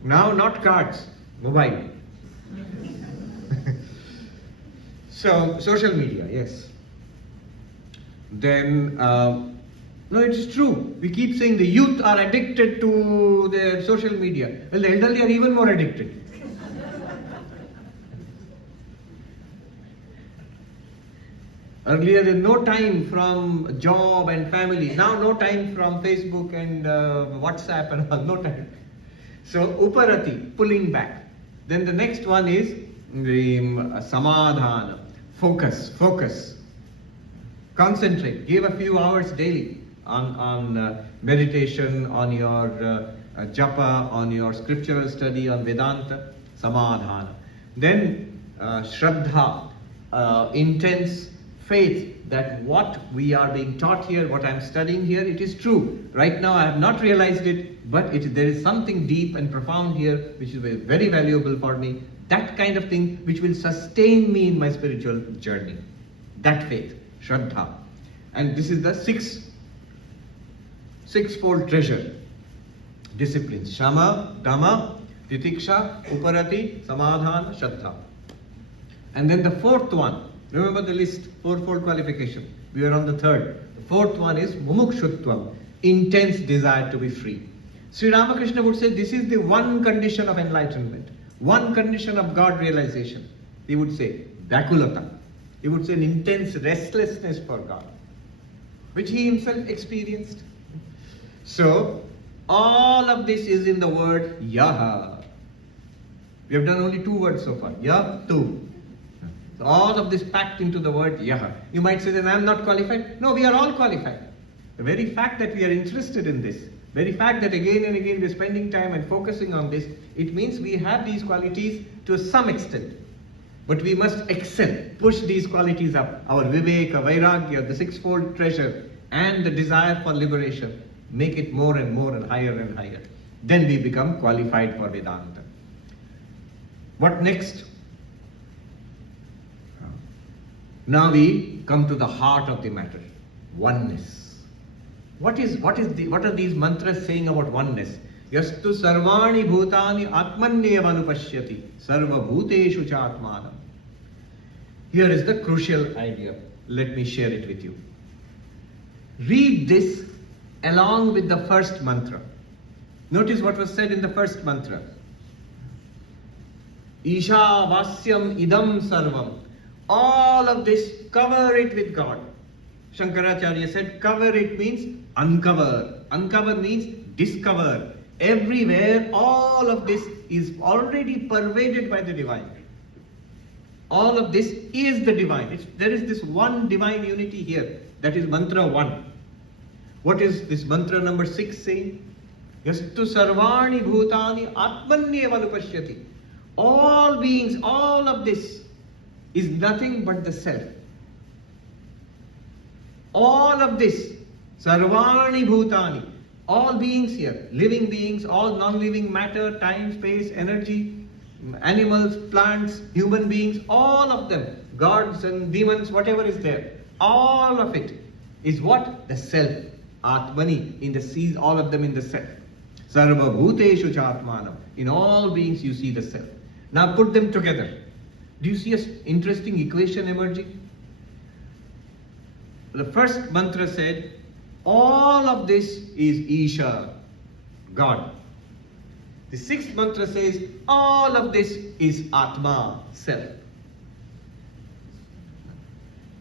Now not cards, mobile. So, social media, yes. Then, no, it's true. We keep saying the youth are addicted to their social media. Well, the elderly are even more addicted. Earlier, there was no time from job and family. Now, no time from Facebook and WhatsApp and all. No time. So, uparati, pulling back. Then the next one is the samadhana. Focus. Concentrate. Give a few hours daily. on meditation, on your japa, on your scriptural study, on Vedanta, samadhana. Then shraddha, intense faith that what we are being taught here, what I am studying here, it is true. Right now I have not realized it, but there is something deep and profound here which is very valuable for me. That kind of thing which will sustain me in my spiritual journey. That faith, shraddha. And this is the sixfold treasure. Disciplines. Shama, Dhamma, Titiksha, Uparati, Samadhana, Shraddha. And then the fourth one, remember the list, fourfold qualification. We are on the third. The fourth one is Mumukshutvam, intense desire to be free. Sri Ramakrishna would say this is the one condition of enlightenment, one condition of God realization. He would say Vyakulata. He would say an intense restlessness for God, which he himself experienced. So, all of this is in the word Yaha. We have done only two words so far. Yah, tu. So all of this packed into the word Yaha. You might say that I am not qualified. No, we are all qualified. The very fact that we are interested in this, very fact that again and again we are spending time and focusing on this, it means we have these qualities to some extent. But we must excel, push these qualities up. Our viveka, vairagya, the sixfold treasure, and the desire for liberation. Make it more and more and higher and higher. Then we become qualified for Vedanta. What next? Now we come to the heart of the matter. Oneness. What are these mantras saying about oneness? Yastu sarvani bhutani atmanyeva anupashyati sarva bhuteshu cha atmanam. Here is the crucial idea. Let me share it with you. Read this along with the first mantra. Notice what was said in the first mantra. Isha vasyam idam sarvam. All of this, cover it with God. Shankaracharya said, cover it means uncover. Uncover means discover. Everywhere, all of this is already pervaded by the divine. All of this is the divine. There is this one divine unity here. That is mantra 1. What is this mantra number 6 saying? Yastu sarvani bhutani atmanyeva anupashyati. All beings, all of this is nothing but the self. All of this, sarvani bhutani, all beings here, living beings, all non-living matter, time, space, energy, animals, plants, human beings, all of them, gods and demons, whatever is there, all of it is what? The self. Atmani, in the seas, all of them in the self. Sarva bhuteshu cha atmanam. In all beings you see the self. Now put them together. Do you see an interesting equation emerging? The first mantra said, all of this is Isha, God. The sixth mantra says, all of this is Atma, self.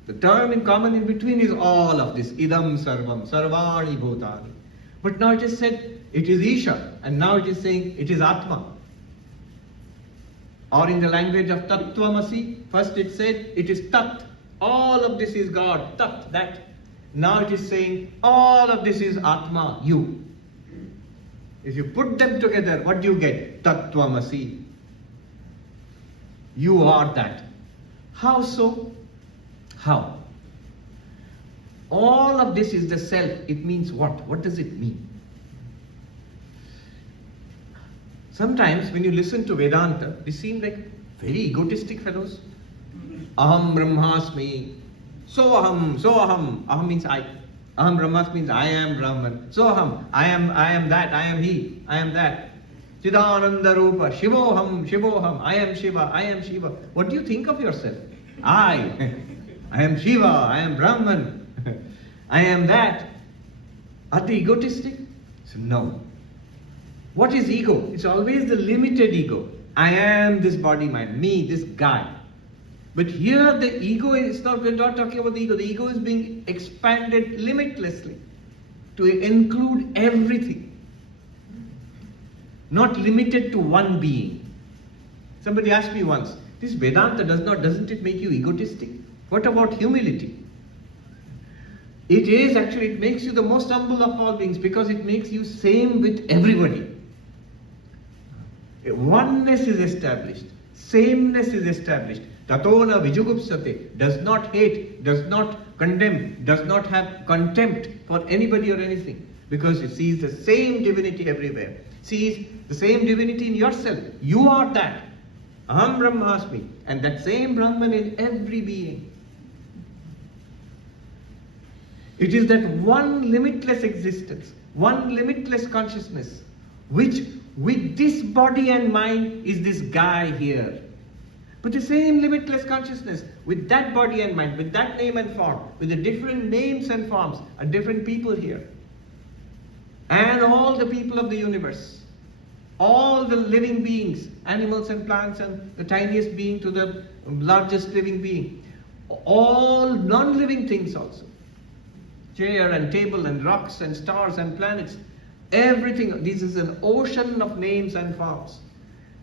The term in common in between is all of this, idam sarvam, sarvani bhutani. But now it is said, it is Isha, and now it is saying, it is Atma. Or in the language of Tat Tvam Asi, first it said, it is Tat. All of this is God, Tat, that. Now it is saying, all of this is Atma, you. If you put them together, what do you get? Tat Tvam Asi. You are that. How so? How? All of this is the self. It means what? What does it mean? Sometimes when you listen to Vedanta, they seem like very egotistic fellows. Aham Brahmasmi. So aham. Aham means I. Aham Brahmasmi means I am Brahman. So aham. I am that. I am he. I am that. Chidananda Rupa. Shivoham. I am Shiva. What do you think of yourself? I am Shiva. I am Brahman. I am that. Are they egotistic? So no. What is ego? It's always the limited ego. I am this body mind, me, this guy. But here the ego is not, we're not talking about the ego. The ego is being expanded limitlessly to include everything. Not limited to one being. Somebody asked me once, this Vedanta doesn't it make you egotistic? What about humility? It is actually, it makes you the most humble of all beings because it makes you same with everybody. Oneness is established. Sameness is established. Tatona vijugupsate, does not hate, does not condemn, does not have contempt for anybody or anything. Because it sees the same divinity everywhere. Sees the same divinity in yourself. You are that. Aham Brahmasmi. And that same Brahman in every being. It is that one limitless existence, one limitless consciousness, which with this body and mind is this guy here. But the same limitless consciousness, with that body and mind, with that name and form, with the different names and forms, are different people here. And all the people of the universe, all the living beings, animals and plants, and the tiniest being to the largest living being, all non-living things also. Chair and table and rocks and stars and planets, everything. This is an ocean of names and forms.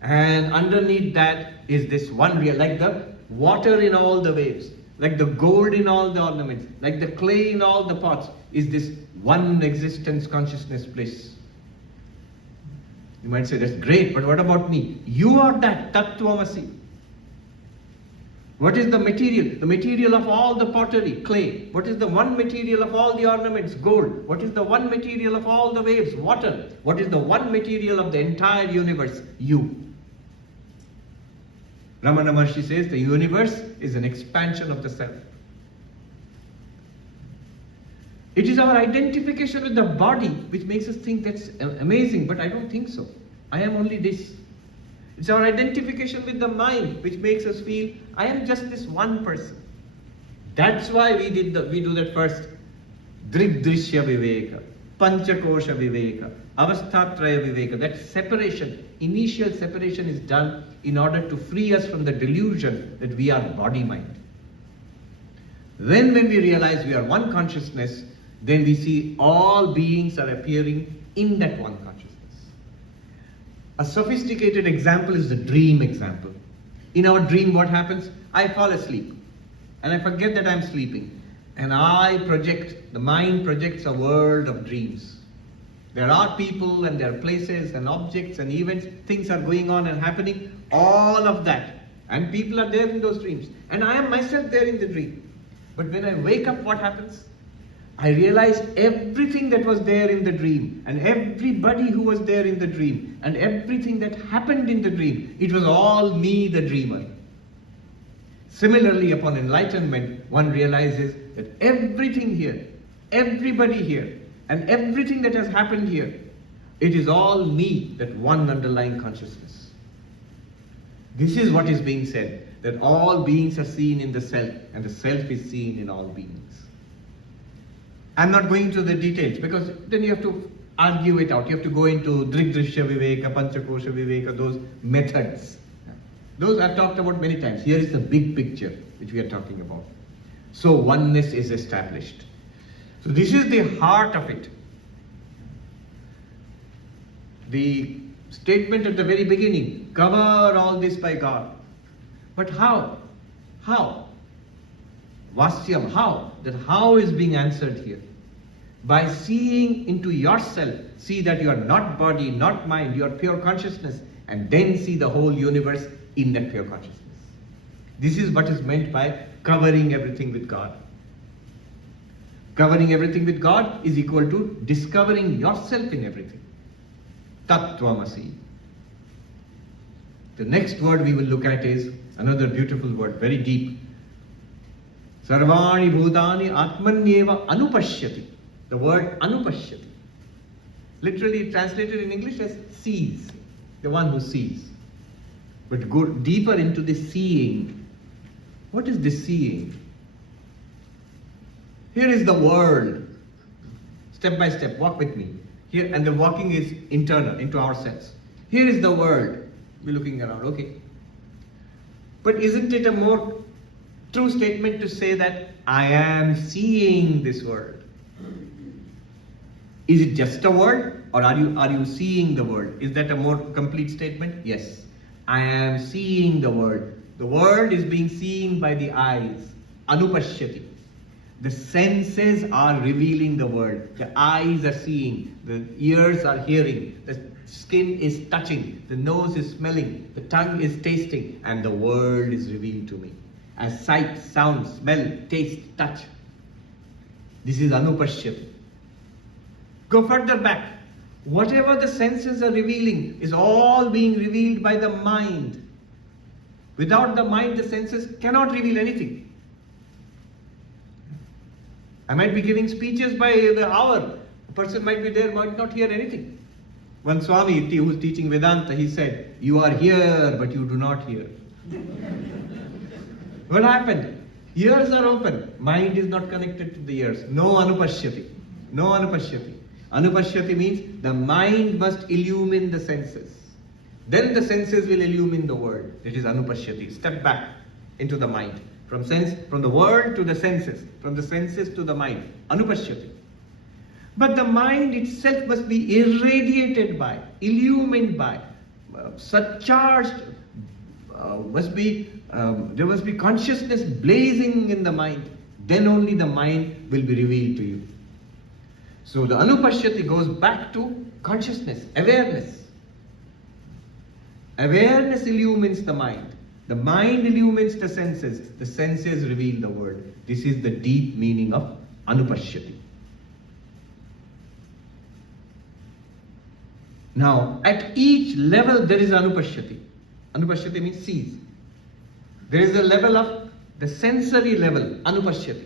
And underneath that is this one real, like the water in all the waves, like the gold in all the ornaments, like the clay in all the pots, is this one existence, consciousness, bliss. You might say, that's great, but what about me? You are that, Tat Tvam Asi. What is the material? The material of all the pottery, clay. What is the one material of all the ornaments? Gold. What is the one material of all the waves? Water. What is the one material of the entire universe? You. Ramana Maharshi says the universe is an expansion of the self. It is our identification with the body which makes us think that's amazing, but I don't think so. I am only this. It's our identification with the mind which makes us feel I am just this one person. That's why we do that first. Drigdrishya viveka, panchakosha viveka, avasthatraya viveka. That separation, initial separation is done in order to free us from the delusion that we are body-mind. Then when we realize we are one consciousness, then we see all beings are appearing in that one consciousness. A sophisticated example is the dream example. In our dream, what happens? I fall asleep and I forget that I'm sleeping. And the mind projects a world of dreams. There are people and there are places and objects and events, things are going on and happening, all of that. And people are there in those dreams. And I am myself there in the dream. But when I wake up, what happens? I realize everything that was there in the dream, and everybody who was there in the dream, and everything that happened in the dream, it was all me, the dreamer. Similarly, upon enlightenment, one realizes that everything here, everybody here, and everything that has happened here, it is all me, that one underlying consciousness. This is what is being said, that all beings are seen in the self, and the self is seen in all beings. I'm not going into the details because then you have to argue it out. You have to go into Drigdrishya Viveka, Panchakosha Viveka, those methods. Those I've talked about many times. Here is the big picture which we are talking about. So oneness is established. So this is the heart of it. The statement at the very beginning, cover all this by God. But how? How? Vasyam, how? That how is being answered here. By seeing into yourself, see that you are not body, not mind, you are pure consciousness, and then see the whole universe in that pure consciousness. This is what is meant by covering everything with God. Covering everything with God is equal to discovering yourself in everything. Tat Tvam Asi. The next word we will look at is another beautiful word, very deep. Sarvani bhutani atmanyeva anupashyati. The word anupashyati. Literally translated in English as sees. The one who sees. But go deeper into the seeing. What is the seeing? Here is the world. Step by step, walk with me. Here, and the walking is internal, into ourselves. Here is the world. We're looking around, okay. But isn't it a more true statement to say that I am seeing this world? Is it just a word, or are you seeing the world? Is that a more complete statement? Yes. I am seeing the world. The world is being seen by the eyes. Anupashyati. The senses are revealing the world. The eyes are seeing, the ears are hearing, the skin is touching, the nose is smelling, the tongue is tasting, and the world is revealed to me. As sight, sound, smell, taste, touch. This is anupashyati. Go further back. Whatever the senses are revealing is all being revealed by the mind. Without the mind, the senses cannot reveal anything. I might be giving speeches by the hour. A person might be there, might not hear anything. One Swami who was teaching Vedanta, he said, "You are here, but you do not hear." What happened? Ears are open. Mind is not connected to the ears. No anupashyati. No anupashyati. Anupashyati means the mind must illumine the senses. Then the senses will illumine the world. It is anupashyati. Step back into the mind. From the world to the senses. From the senses to the mind. Anupashyati. But the mind itself must be irradiated by, illumined by, surcharged, there must be consciousness blazing in the mind. Then only the mind will be revealed to you. So the anupashyati goes back to consciousness, awareness. Awareness illumines the mind. The mind illumines the senses reveal the world. This is the deep meaning of anupashyati. Now, at each level there is anupashyati. Anupashyati means sees. There is a level of the sensory level, anupashyati.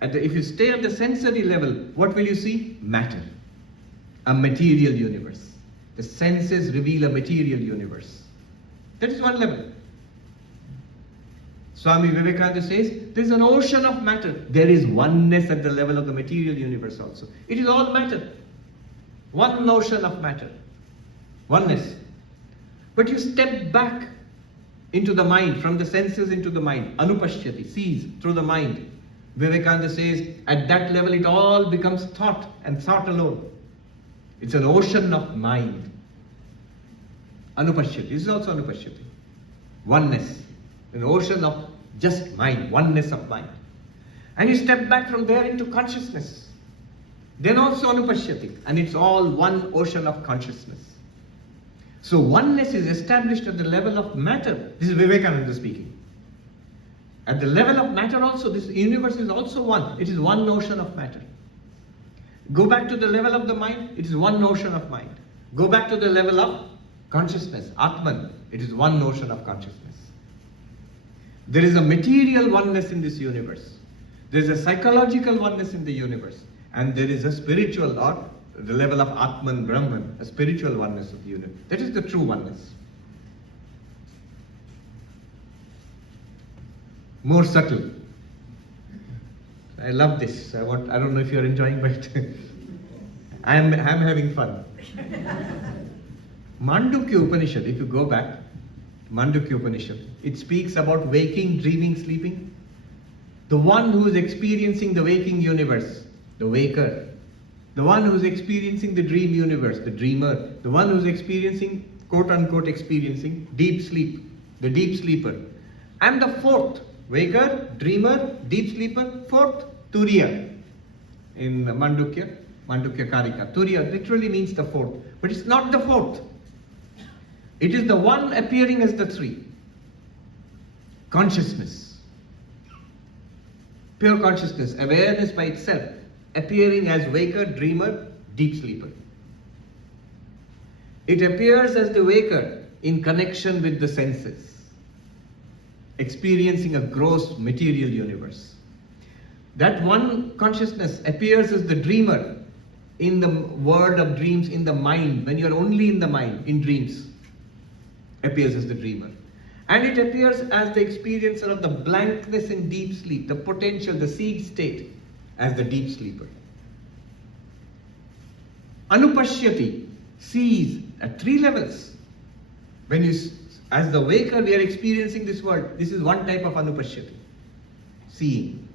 If you stay at the sensory level, what will you see? Matter. A material universe. The senses reveal a material universe. That is one level. Swami Vivekananda says, there is an ocean of matter. There is oneness at the level of the material universe also. It is all matter. One ocean of matter. Oneness. But you step back into the mind, from the senses into the mind. Anupashyati, sees through the mind. Vivekananda says, at that level it all becomes thought, and thought alone. It's an ocean of mind. Anupashyati. This is also anupashyati. Oneness. An ocean of just mind, oneness of mind. And you step back from there into consciousness. Then also anupashyati. And it's all one ocean of consciousness. So oneness is established at the level of matter. This is Vivekananda speaking. At the level of matter also, this universe is also one. It is one ocean of matter. Go back to the level of the mind, it is one ocean of mind. Go back to the level of consciousness, Atman, it is one ocean of consciousness. There is a material oneness in this universe. There is a psychological oneness in the universe. And there is a spiritual, or the level of Atman, Brahman, a spiritual oneness of the universe. That is the true oneness. More subtle. I love this. I don't know if you're enjoying, but I'm having fun. Mandukya Upanishad, if you go back, Mandukya Upanishad, it speaks about waking, dreaming, sleeping. The one who is experiencing the waking universe, the waker. The one who is experiencing the dream universe, the dreamer. The one who is experiencing, quote unquote, experiencing deep sleep, the deep sleeper. And the fourth, waker, dreamer, deep sleeper. Fourth, Turiya. In Mandukya Karika. Turiya literally means the fourth. But it's not the fourth. It is the one appearing as the three. Consciousness. Pure consciousness, awareness by itself, appearing as waker, dreamer, deep sleeper. It appears as the waker in connection with the senses, experiencing a gross material universe. That one consciousness appears as the dreamer in the world of dreams, in the mind, when you are only in the mind, in dreams, appears as the dreamer. And it appears as the experiencer of the blankness in deep sleep, the potential, the seed state, as the deep sleeper. Anupashyati sees at three levels. As the waker, we are experiencing this world. This is one type of anupashyati, seeing.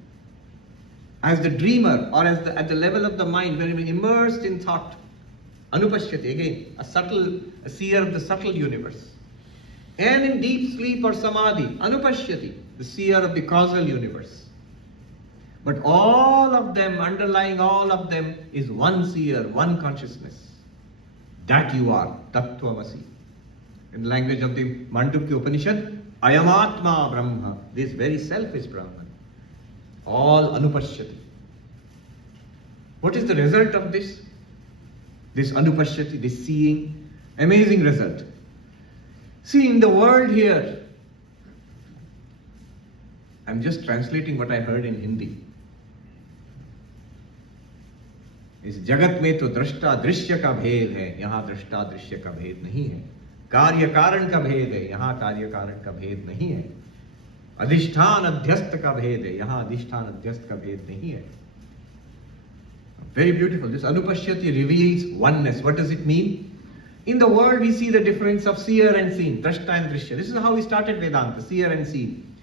As the dreamer, or at the level of the mind, when we are immersed in thought, anupashyati, again, a seer of the subtle universe. And in deep sleep or samadhi, anupashyati, the seer of the causal universe. But all of them, underlying all of them, is one seer, one consciousness. That you are, Tat Tvam Asi. In the language of the Mandukya Upanishad, Ayamatma Brahma. This very self is Brahman. All Anupashyati. What is the result of this? This Anupashyati, this seeing, amazing result. See, in the world here, I'm just translating what I heard in Hindi. इस जगत में तो दृष्टा दृश्य का भेद है, यहाँ दृष्टा दृश्य का भेद नहीं है. कार्य कारण का भेद है, यहाँ कार्य कारण का भेद नहीं है. अधिष्ठान अध्यस्त का भेद है, यहाँ अधिष्ठान अध्यस्त का भेद नहीं है. Very beautiful. This Anupashyati reveals oneness. What does it mean? In the world we see the difference of seer and seen, drashta and drishya. This is how we started Vedanta, seer and seen.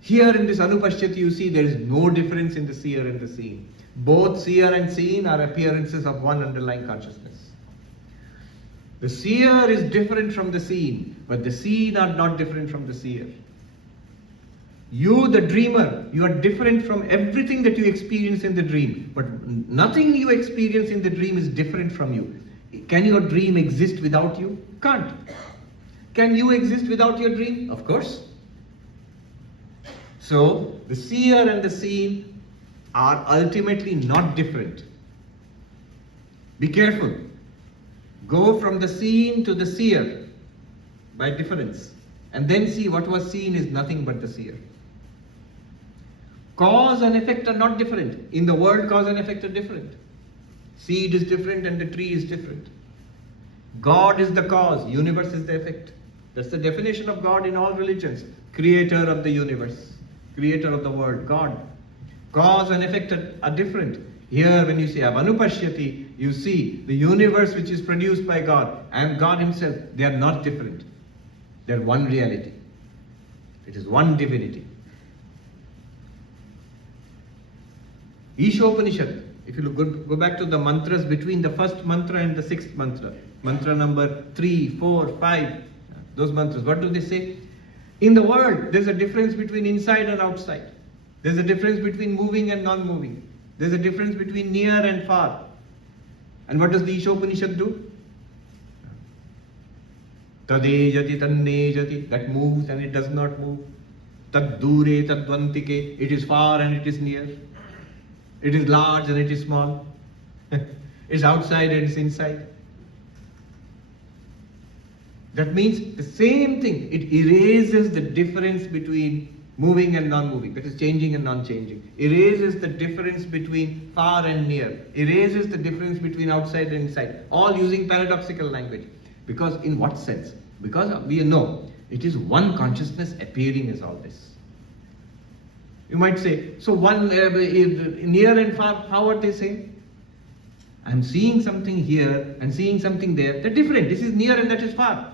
Here in this Anupashyati you see there is no difference in the seer and the seen. Both seer and seen are appearances of one underlying consciousness. The seer is different from the seen, but the seen are not different from the seer. You, the dreamer, you are different from everything that you experience in the dream, but nothing you experience in the dream is different from you. Can your dream exist without you? Can't. Can you exist without your dream? Of course. So, the seer and the seen are ultimately not different. Be careful. Go from the seen to the seer by difference, and then see what was seen is nothing but the seer. Cause and effect are not different. In the world, cause and effect are different. Seed is different and the tree is different. God is the cause, universe is the effect. That's the definition of God in all religions. Creator of the universe, creator of the world, God. Cause and effect are different. Here when you say Avanupashyati, you see the universe which is produced by God and God himself, they are not different. They are one reality. It is one divinity. Ishopanishad, if you look, go back to the mantras between the first mantra and the sixth mantra, mantra number 3, 4, 5, those mantras, what do they say? In the world, there's a difference between inside and outside. There's a difference between moving and non-moving. There's a difference between near and far. And what does the Ishopanishad do? Tadejati tannejati, that moves and it does not move. Tad dure tadvantike, it is far and it is near. It is large and it is small. It's outside and it's inside. That means the same thing. It erases the difference between moving and non-moving, that is changing and non-changing. Erases the difference between far and near. Erases the difference between outside and inside. All using paradoxical language. Because in what sense? Because we know it is one consciousness appearing as all this. You might say, so one near and far, how are they saying? I'm seeing something here and seeing something there. They're different. This is near and that is far.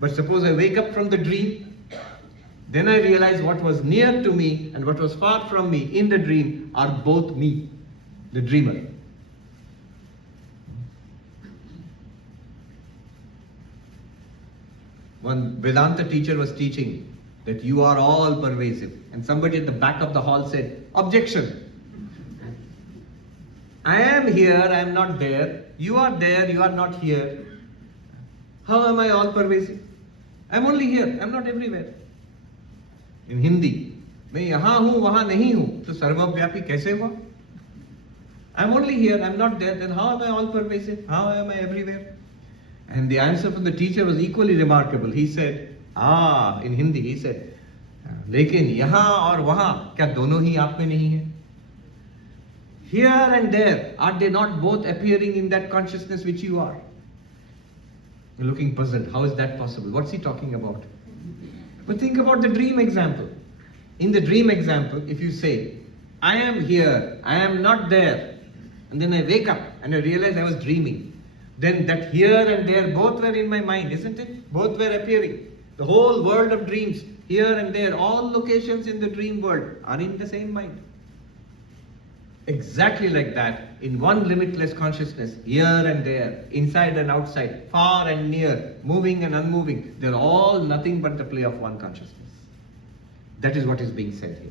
But suppose I wake up from the dream, then I realize what was near to me and what was far from me in the dream are both me, the dreamer. One Vedanta teacher was teaching that you are all pervasive. And somebody at the back of the hall said, objection. I am here, I am not there. You are there, you are not here. How am I all pervasive? I am only here, I am not everywhere. In Hindi, मैं यहाँ हूँ वहाँ नहीं हूँ तो सर्वव्यापी कैसे हुआ? I am only here, I am not there. Then how am I all pervasive? How am I everywhere? And the answer from the teacher was equally remarkable. He said, in Hindi, he said, लेकिन यहाँ और वहाँ क्या दोनों ही आप में नहीं है? Here and there, are they not both appearing in that consciousness which you are? You're looking puzzled. How is that possible? What's he talking about? But think about the dream example. In the dream example, if you say, I am here, I am not there, and then I wake up and I realize I was dreaming, then that here and there both were in my mind, isn't it? Both were appearing. The whole world of dreams, here and there, all locations in the dream world are in the same mind. Exactly like that, in one limitless consciousness, here and there, inside and outside, far and near, moving and unmoving, they're all nothing but the play of one consciousness. That is what is being said here.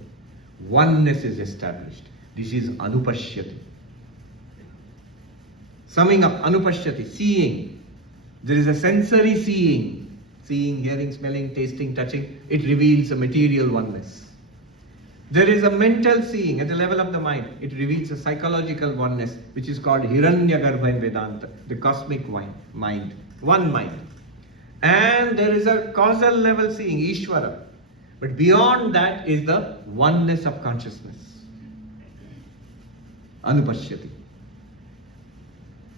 Oneness is established. This is Anupashyati. Summing up, Anupashyati, seeing. There is a sensory seeing. Seeing, hearing, smelling, tasting, touching. It reveals a material oneness. There is a mental seeing at the level of the mind. It reveals a psychological oneness, which is called Hiranyagarbha in Vedanta, the cosmic mind, one mind. And there is a causal level seeing, Ishvara. But beyond that is the oneness of consciousness. Anupashyati.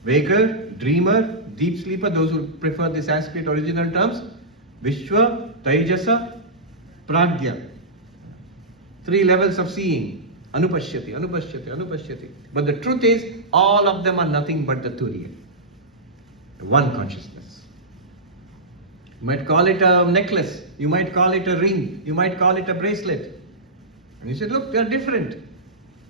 Waker, dreamer, deep sleeper, those who prefer the Sanskrit original terms, Vishwa, Taijasa, Pragya. 3 levels of seeing. Anupashyati, Anupashyati, Anupashyati. But the truth is, all of them are nothing but the Turiya. One consciousness. You might call it a necklace. You might call it a ring. You might call it a bracelet. And you said, look, they are different.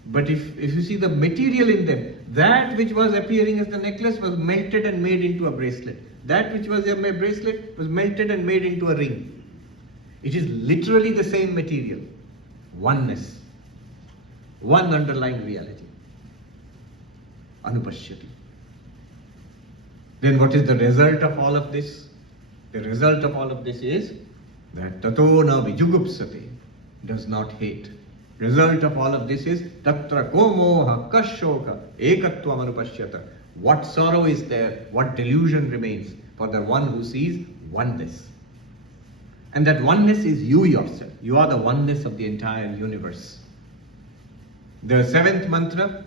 But if you see the material in them, that which was appearing as the necklace was melted and made into a bracelet. That which was a bracelet was melted and made into a ring. It is literally the same material. Oneness. One underlying reality. Anupashyati. Then what is the result of all of this? The result of all of this is that tato na vijugupsate, does not hate. Result of all of this is tatra komoha kashoka ekatvam anupashyata. What sorrow is there? What delusion remains for the one who sees oneness? And that oneness is you yourself. You are the oneness of the entire universe. The 7th mantra,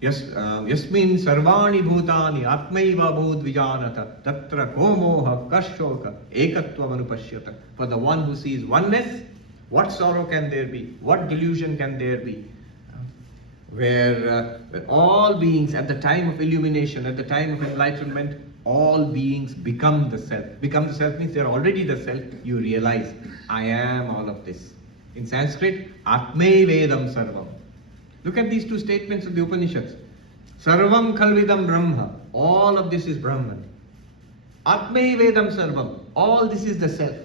Yasmin sarvani bhutani atmaiva bhut vijanata tatra komoha kashoka ekatvam anupashyata. For the one who sees oneness, what sorrow can there be? What delusion can there be? Where all beings at the time of illumination, at the time of enlightenment, all beings become the self. Become the self means they are already the self. You realize, I am all of this. In Sanskrit, Atme Vedam Sarvam. Look at these 2 statements of the Upanishads. Sarvam Khalvidam Brahma. All of this is Brahman. Atme Vedam Sarvam. All this is the self.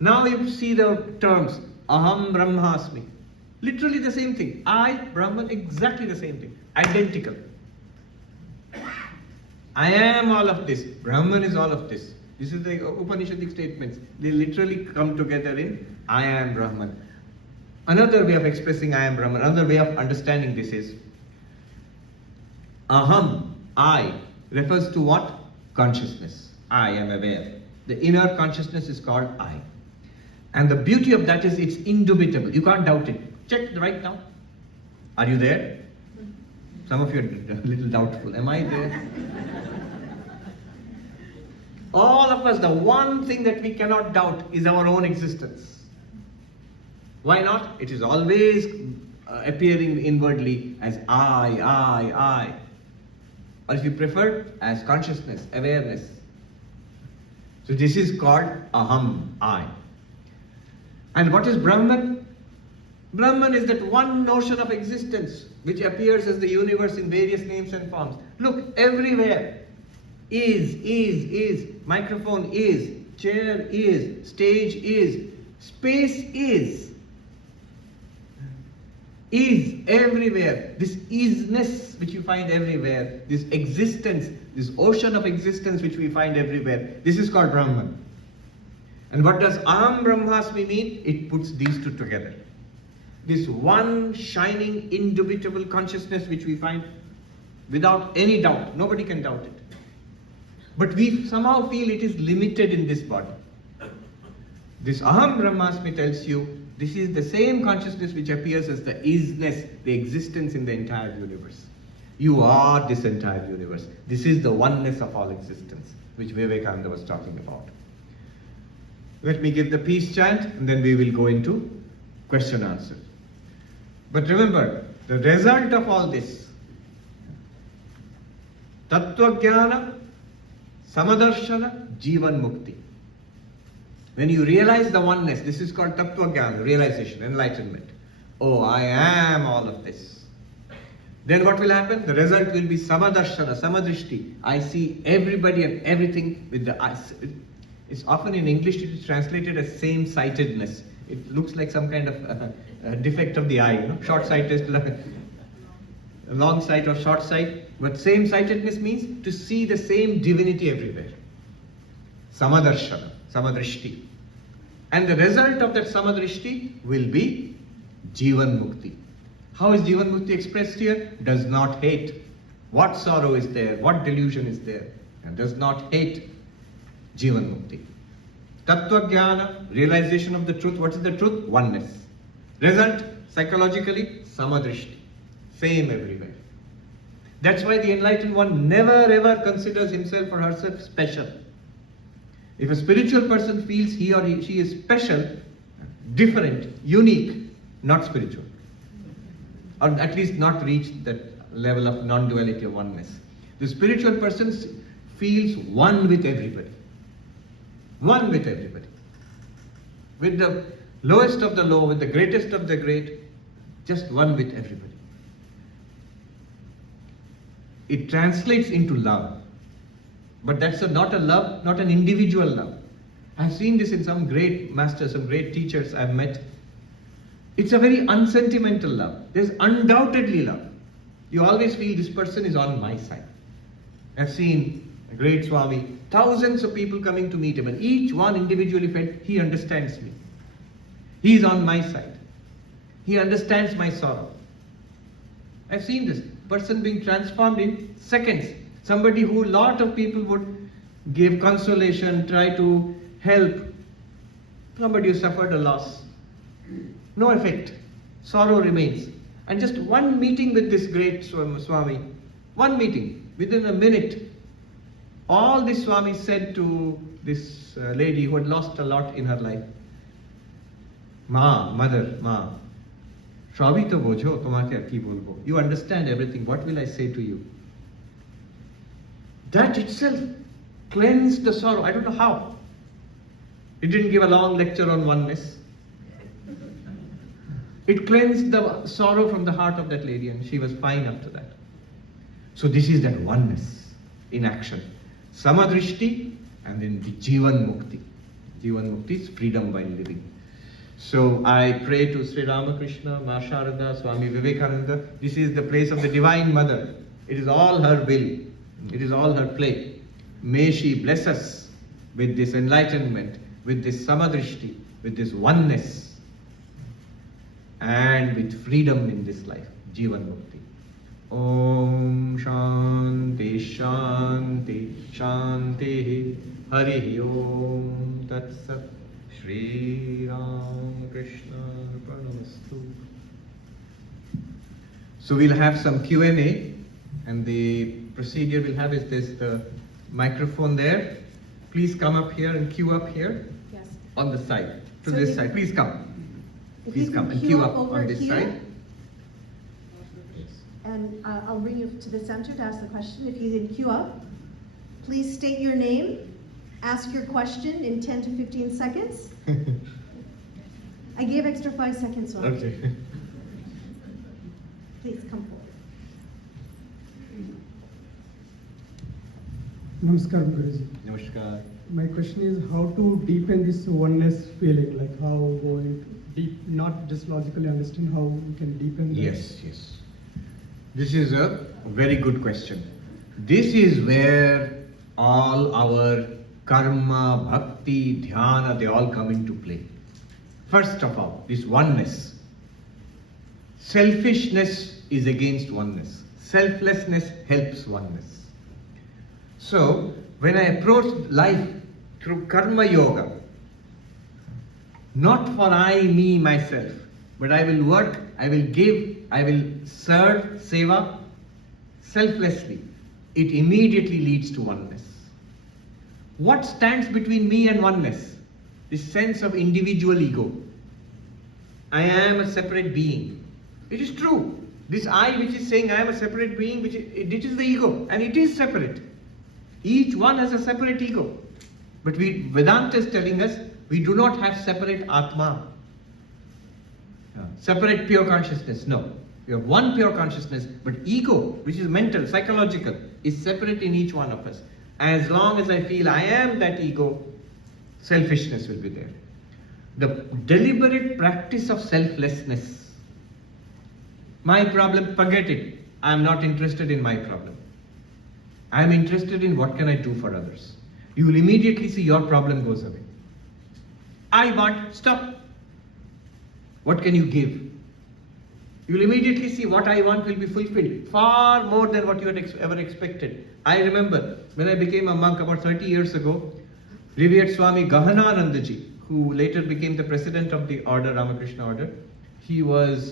Now you see the terms. Aham Brahmasmi. Literally the same thing. I, Brahman, exactly the same thing. Identical. I am all of this. Brahman is all of this. This is the Upanishadic statements. They literally come together in I am Brahman. Another way of expressing I am Brahman, another way of understanding this is Aham, I, refers to what? Consciousness. I am aware. The inner consciousness is called I. And the beauty of that is it's indubitable. You can't doubt it. Check right now. Are you there? Some of you are a little doubtful. Am I there? All of us, the one thing that we cannot doubt is our own existence. Why not? It is always appearing inwardly as I. Or if you prefer, as consciousness, awareness. So this is called Aham, I. And what is Brahman? Brahman is that one notion of existence which appears as the universe in various names and forms. Look, everywhere. Is. Microphone is. Chair is. Stage is. Space is. Is everywhere. This isness which you find everywhere. This existence. This ocean of existence which we find everywhere. This is called Brahman. And what does Aham Brahmasmi mean? It puts these 2 together. This one shining, indubitable consciousness which we find without any doubt. Nobody can doubt it. But we somehow feel it is limited in this body. This Aham Brahmasmi tells you this is the same consciousness which appears as the isness, the existence in the entire universe. You are this entire universe. This is the oneness of all existence, which Vivekananda was talking about. Let me give the peace chant and then we will go into question answer. But remember, the result of all this, Tattva Jnana, Samadarshana, Jivan Mukti. When you realize the oneness, this is called Tattva Jnana, realization, enlightenment. Oh, I am all of this. Then what will happen? The result will be Samadarshana, Samadrishti. I see everybody and everything with the eyes. It's often in English it is translated as same-sightedness. It looks like some kind of defect of the eye, you know? Short-sighted, long sight or short sight. But same-sightedness means to see the same divinity everywhere. Samadarshana, samadrishti. And the result of that samadrishti will be Jivan Mukti. How is Jivan Mukti expressed here? Does not hate. What sorrow is there? What delusion is there? And does not hate. Jivan Mukti. Tattva Jnana, realization of the truth. What is the truth? Oneness. Result, psychologically, samadrishti. Same everywhere. That's why the enlightened one never ever considers himself or herself special. If a spiritual person feels he or she is special, different, unique, not spiritual. Or at least not reached that level of non-duality or oneness. The spiritual person feels one with everybody. One with everybody. With the lowest of the low, with the greatest of the great, just one with everybody. It translates into love. But that's not a love, not an individual love. I've seen this in some great masters, some great teachers I've met. It's a very unsentimental love. There's undoubtedly love. You always feel this person is on my side. I've seen a great Swami, thousands of people coming to meet him, and each one individually felt, he understands me. He's on my side. He understands my sorrow. I've seen this person being transformed in seconds. Somebody who a lot of people would give consolation, try to help. Somebody who suffered a loss. No effect. Sorrow remains. And just one meeting with this great Swami, one meeting, within a minute, all this Swami said to this lady who had lost a lot in her life. Mother, Swami to bojo, tomake ki bolbo. You understand everything. What will I say to you? That itself cleansed the sorrow. I don't know how. It didn't give a long lecture on oneness. It cleansed the sorrow from the heart of that lady, and she was fine after that. So this is that oneness in action. Samadrishti and then the Jivan Mukti. Jivan Mukti is freedom while living. So I pray to Sri Ramakrishna, Ma Sharada, Swami Vivekananda. This is the place of the Divine Mother. It is all her will. It is all her play. May she bless us with this enlightenment, with this samadrishti, with this oneness, and with freedom in this life. Jivan Mukti. Om Shanti Shanti Shanti Hari Om Tat Sat Shri Ram Krishna Arpanamastu. So we'll have some Q&A, and the procedure we'll have is this, the microphone there. Please come up here and queue up here. Yes. On the side, to so this side. Please come. Please come and queue up on this side. And I'll bring you to the center to ask the question. If you can queue up, please state your name, ask your question in 10 to 15 seconds. I gave extra 5 seconds. So okay. Please come forward. Namaskar, Guruji. Namaskar. My question is how to deepen this oneness feeling, like how going deep, not just logically understand how we can deepen this. Yes. This is a very good question. This is where all our karma, bhakti, dhyana, they all come into play. First of all, this oneness. Selfishness is against oneness. Selflessness helps oneness. So, when I approach life through karma yoga, not for I, me, myself, but I will work, I will give, I will serve, seva, selflessly, it immediately leads to oneness. What stands between me and oneness? This sense of individual ego. I am a separate being. It is true. This I which is saying I am a separate being, it is the ego, and it is separate. Each one has a separate ego. But Vedanta is telling us we do not have separate Atma. Separate pure consciousness. No. We have one pure consciousness, but ego, which is mental, psychological, is separate in each one of us. As long as I feel I am that ego, selfishness will be there. The deliberate practice of selflessness. My problem, forget it. I am not interested in my problem. I am interested in what can I do for others. You will immediately see your problem goes away. I want, stop. What can you give? You will immediately see what I want will be fulfilled far more than what you had ever expected. I remember when I became a monk about 30 years ago, revered Swami Gahananandaji, who later became the president of the order, Ramakrishna order, he was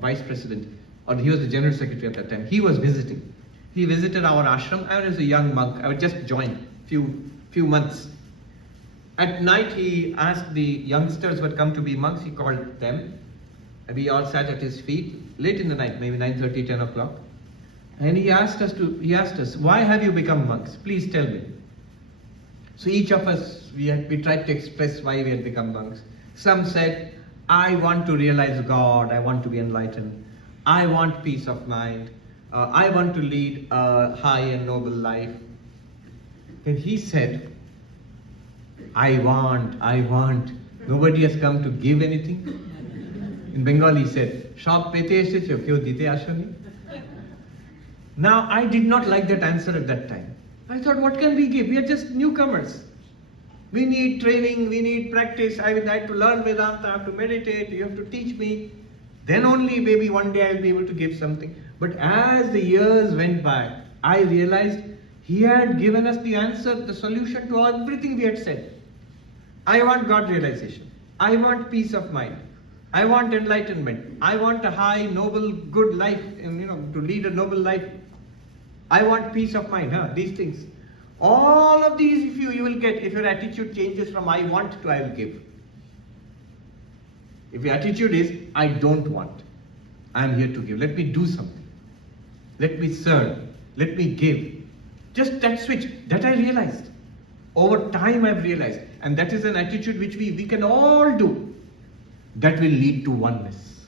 vice president, or he was the general secretary at that time. He was visiting. He visited our ashram. I was a young monk. I had just joined few months. At night, he asked the youngsters who had come to be monks. He called them. We all sat at his feet late in the night, maybe 9:30, 10 o'clock. And he asked us, why have you become monks? Please tell me. So each of us, we tried to express why we had become monks. Some said, I want to realize God, I want to be enlightened, I want peace of mind, I want to lead a high and noble life. Then he said, I want. Nobody has come to give anything. In Bengali he said, Shop pete eshecho, keu dite ashoni. Now I did not like that answer at that time. I thought, what can we give? We are just newcomers. We need training, we need practice. I would like to learn Vedanta, I have to meditate, you have to teach me. Then only maybe one day I will be able to give something. But as the years went by, I realized he had given us the answer, the solution to everything we had said. I want God realization. I want peace of mind. I want enlightenment. I want a high, noble, good life, and to lead a noble life. I want peace of mind, these things. All of these you will get if your attitude changes from I want to I will give. If your attitude is I don't want, I am here to give. Let me do something. Let me serve. Let me give. Just that switch, that I realized. Over time I've realized. And that is an attitude which we can all do. That will lead to oneness.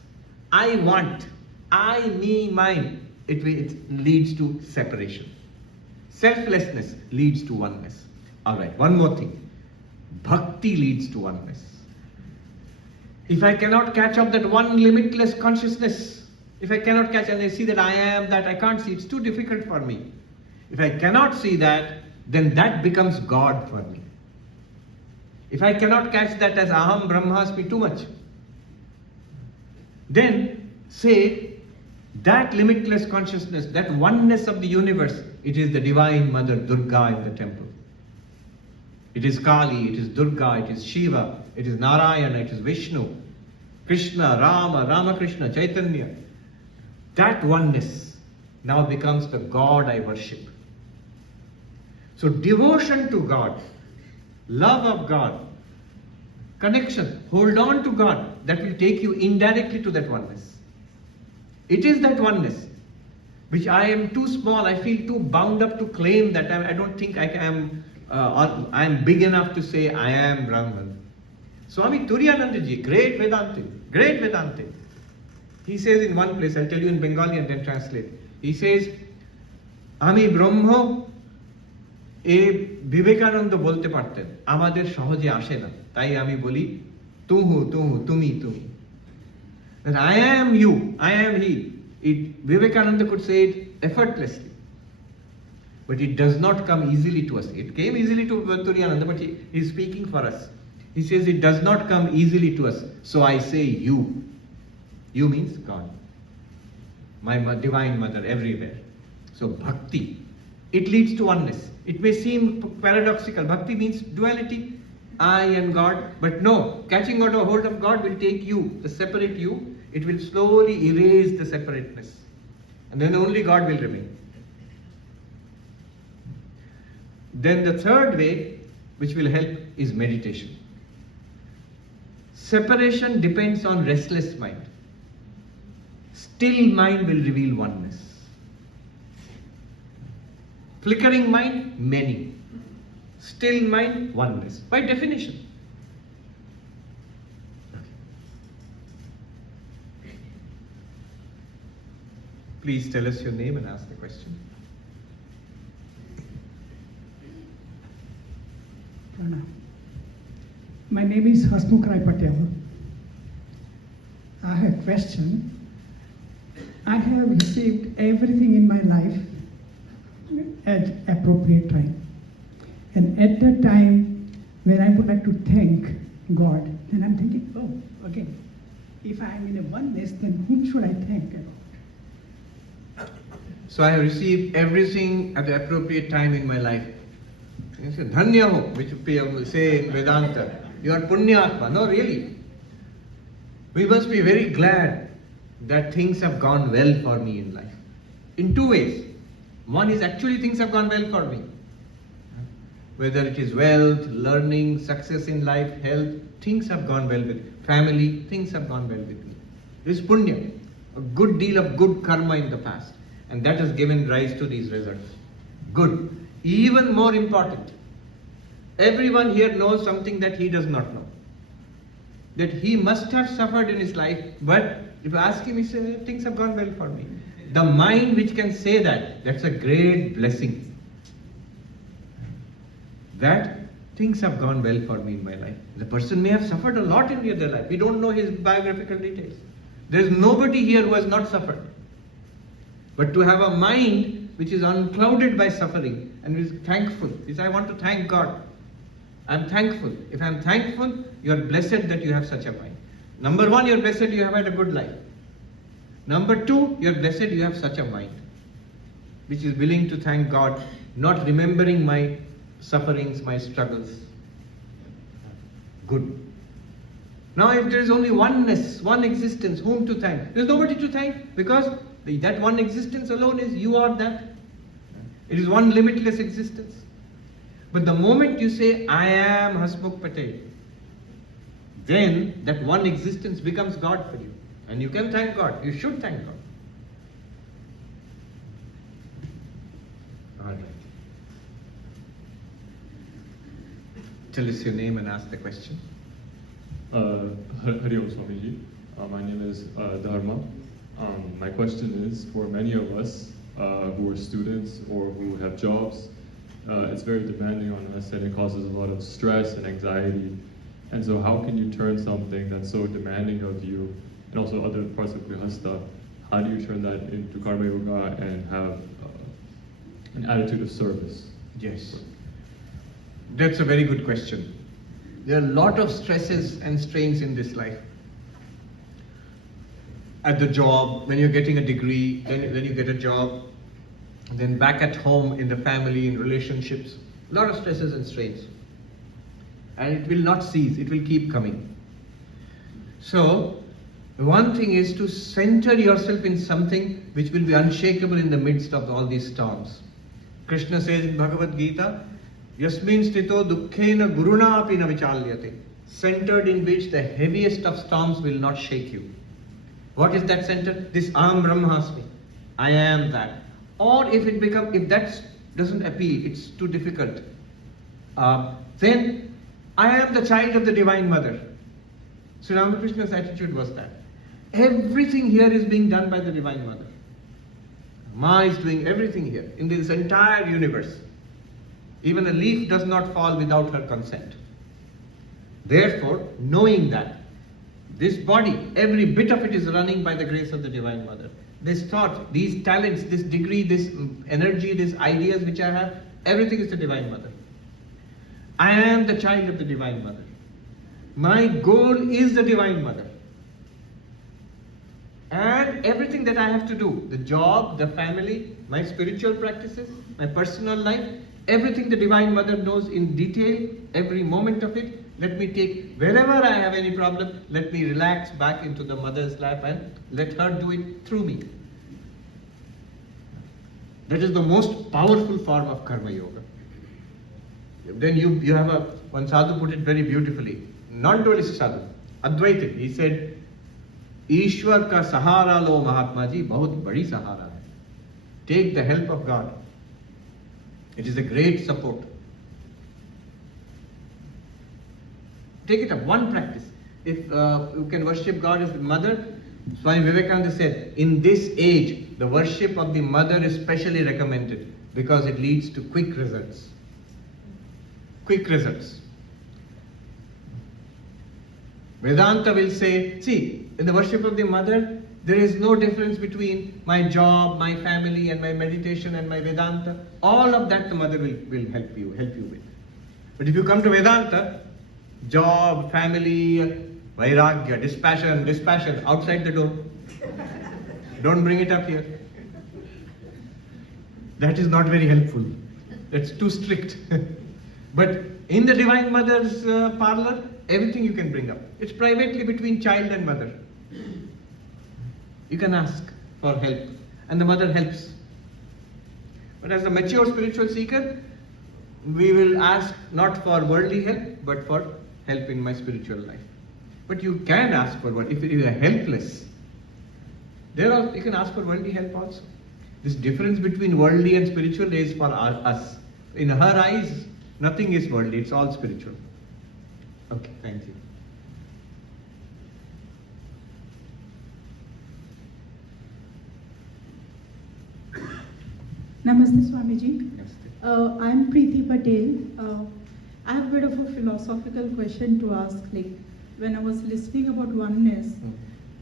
I want, I, me, mine. It leads to separation. Selflessness leads to oneness. Alright, one more thing. Bhakti leads to oneness. If I cannot catch up that one limitless consciousness, if I cannot catch and I see that I am that, I can't see, it's too difficult for me. If I cannot see that, then that becomes God for me. If I cannot catch that as Aham Brahmasmi too much, then say that limitless consciousness, that oneness of the universe, it is the Divine Mother Durga in the temple. It is Kali, it is Durga, it is Shiva, it is Narayana, it is Vishnu, Krishna, Rama, Ramakrishna, Chaitanya. That oneness now becomes the God I worship. So devotion to God, love of God, connection, hold on to God, that will take you indirectly to that oneness. It is that oneness which I am too small, I feel too bound up to claim that I don't think I am big enough to say I am Brahman. Swami Turiyanandaji, great Vedantin. He says in one place, I'll tell you in Bengali and then translate. He says, Ami Brahma এ বিবেকানন্দ বলতে পারতেন আমাদের সহজে আসে না তাই আমি বলি তুমি that I am you, I am he. Vivekananda could say it effortlessly, but it does not come easily to us. It came easily to Turiyananda, but he is speaking for us. He says it does not come easily to us, so I say you means God, my divine mother everywhere. So bhakti, it leads to oneness. It may seem paradoxical. Bhakti means duality, I and God, but no, catching a hold of God will take you, the separate you, it will slowly erase the separateness. And then only God will remain. Then the third way, which will help, is meditation. Separation depends on restless mind. Still mind will reveal oneness. Flickering mind, many. Still mind, oneness. By definition. Please tell us your name and ask the question. My name is Hasmukh Rai Patel. I have a question. I have received everything in my life at appropriate time. And at that time, when I would like to thank God, then I'm thinking, oh, again, if I am in a oneness, then whom should I thank about? So I have received everything at the appropriate time in my life. You say, Dhanya ho, which people say in Vedanta. You are Punyatma. No, really. We must be very glad that things have gone well for me in life. In two ways. One is actually things have gone well for me. Whether it is wealth, learning, success in life, health, things have gone well with me. Family, things have gone well with me. This is punya, a good deal of good karma in the past. And that has given rise to these results. Good. Even more important, everyone here knows something that he does not know. That he must have suffered in his life, but if you ask him, he says, things have gone well for me. The mind which can say that, that's a great blessing. That things have gone well for me in my life. The person may have suffered a lot in their life. We don't know his biographical details. There is nobody here who has not suffered. But to have a mind which is unclouded by suffering and is thankful, is I want to thank God. I'm thankful. If I'm thankful, you are blessed that you have such a mind. Number one, you're blessed you have had a good life. Number two, you're blessed you have such a mind, which is willing to thank God, not remembering my sufferings, my struggles. Good. Now if there is only oneness, one existence, whom to thank? There is nobody to thank, because that one existence alone is you are that. It is one limitless existence. But the moment you say, I am Hasmukh Patel, then that one existence becomes God for you. And you can thank God. You should thank God. All right. Tell us your name and ask the question. Hari Om Swamiji. My name is Dharma. My question is, for many of us who are students or who have jobs, it's very demanding on us and it causes a lot of stress and anxiety. And so how can you turn something that's so demanding of you, and also other parts of Grihastha, how do you turn that into Karma Yoga and have an attitude of service? Yes. That's a very good question. There are a lot of stresses and strains in this life. At the job, when you're getting a degree, then you get a job, then back at home, in the family, in relationships, a lot of stresses and strains. And it will not cease, it will keep coming. So, one thing is to center yourself in something which will be unshakable in the midst of all these storms. Krishna says in Bhagavad Gita, Yasmin stito dukkhena guruna api na vichalyate, centered in which the heaviest of storms will not shake you. What is that center? This Aham Brahmasmi, I am that. Or if that doesn't appeal, it's too difficult, then I am the child of the Divine Mother. So Ramakrishna's attitude was that. Everything here is being done by the Divine Mother. Ma is doing everything here, in this entire universe. Even a leaf does not fall without her consent. Therefore, knowing that, this body, every bit of it is running by the grace of the Divine Mother. This thought, these talents, this degree, this energy, these ideas which I have, everything is the Divine Mother. I am the child of the Divine Mother. My goal is the Divine Mother. And everything that I have to do, the job, the family, my spiritual practices, my personal life, everything the Divine Mother knows in detail, every moment of it. Let me take, wherever I have any problem, let me relax back into the Mother's lap and let her do it through me. That is the most powerful form of Karma Yoga. Then you have one sadhu put it very beautifully, non-dualist sadhu, Advaita, he said, Ishwar ka sahara lo Mahatma ji, bahut badi sahara hai. Take the help of God. It is a great support. Take it up, one practice. If you can worship God as the mother, Swami Vivekananda said, in this age, the worship of the mother is specially recommended because it leads to quick results. Quick results. Vedanta will say, see, in the worship of the mother, there is no difference between my job, my family, and my meditation and my Vedanta. All of that the mother will help you with. But if you come to Vedanta, job, family, vairagya, dispassion, outside the door. Don't bring it up here. That is not very helpful. That's too strict. But in the Divine Mother's parlor, everything you can bring up. It's privately between child and mother. You can ask for help, and the mother helps. But as a mature spiritual seeker, we will ask not for worldly help, but for help in my spiritual life. But you can ask for what? If you are helpless, you can ask for worldly help also. This difference between worldly and spiritual is for us. In her eyes, nothing is worldly, it's all spiritual. Okay, thank you. Namaste, Swamiji. Namaste. I'm Preeti Patel. I have a bit of a philosophical question to ask. Like, when I was listening about oneness,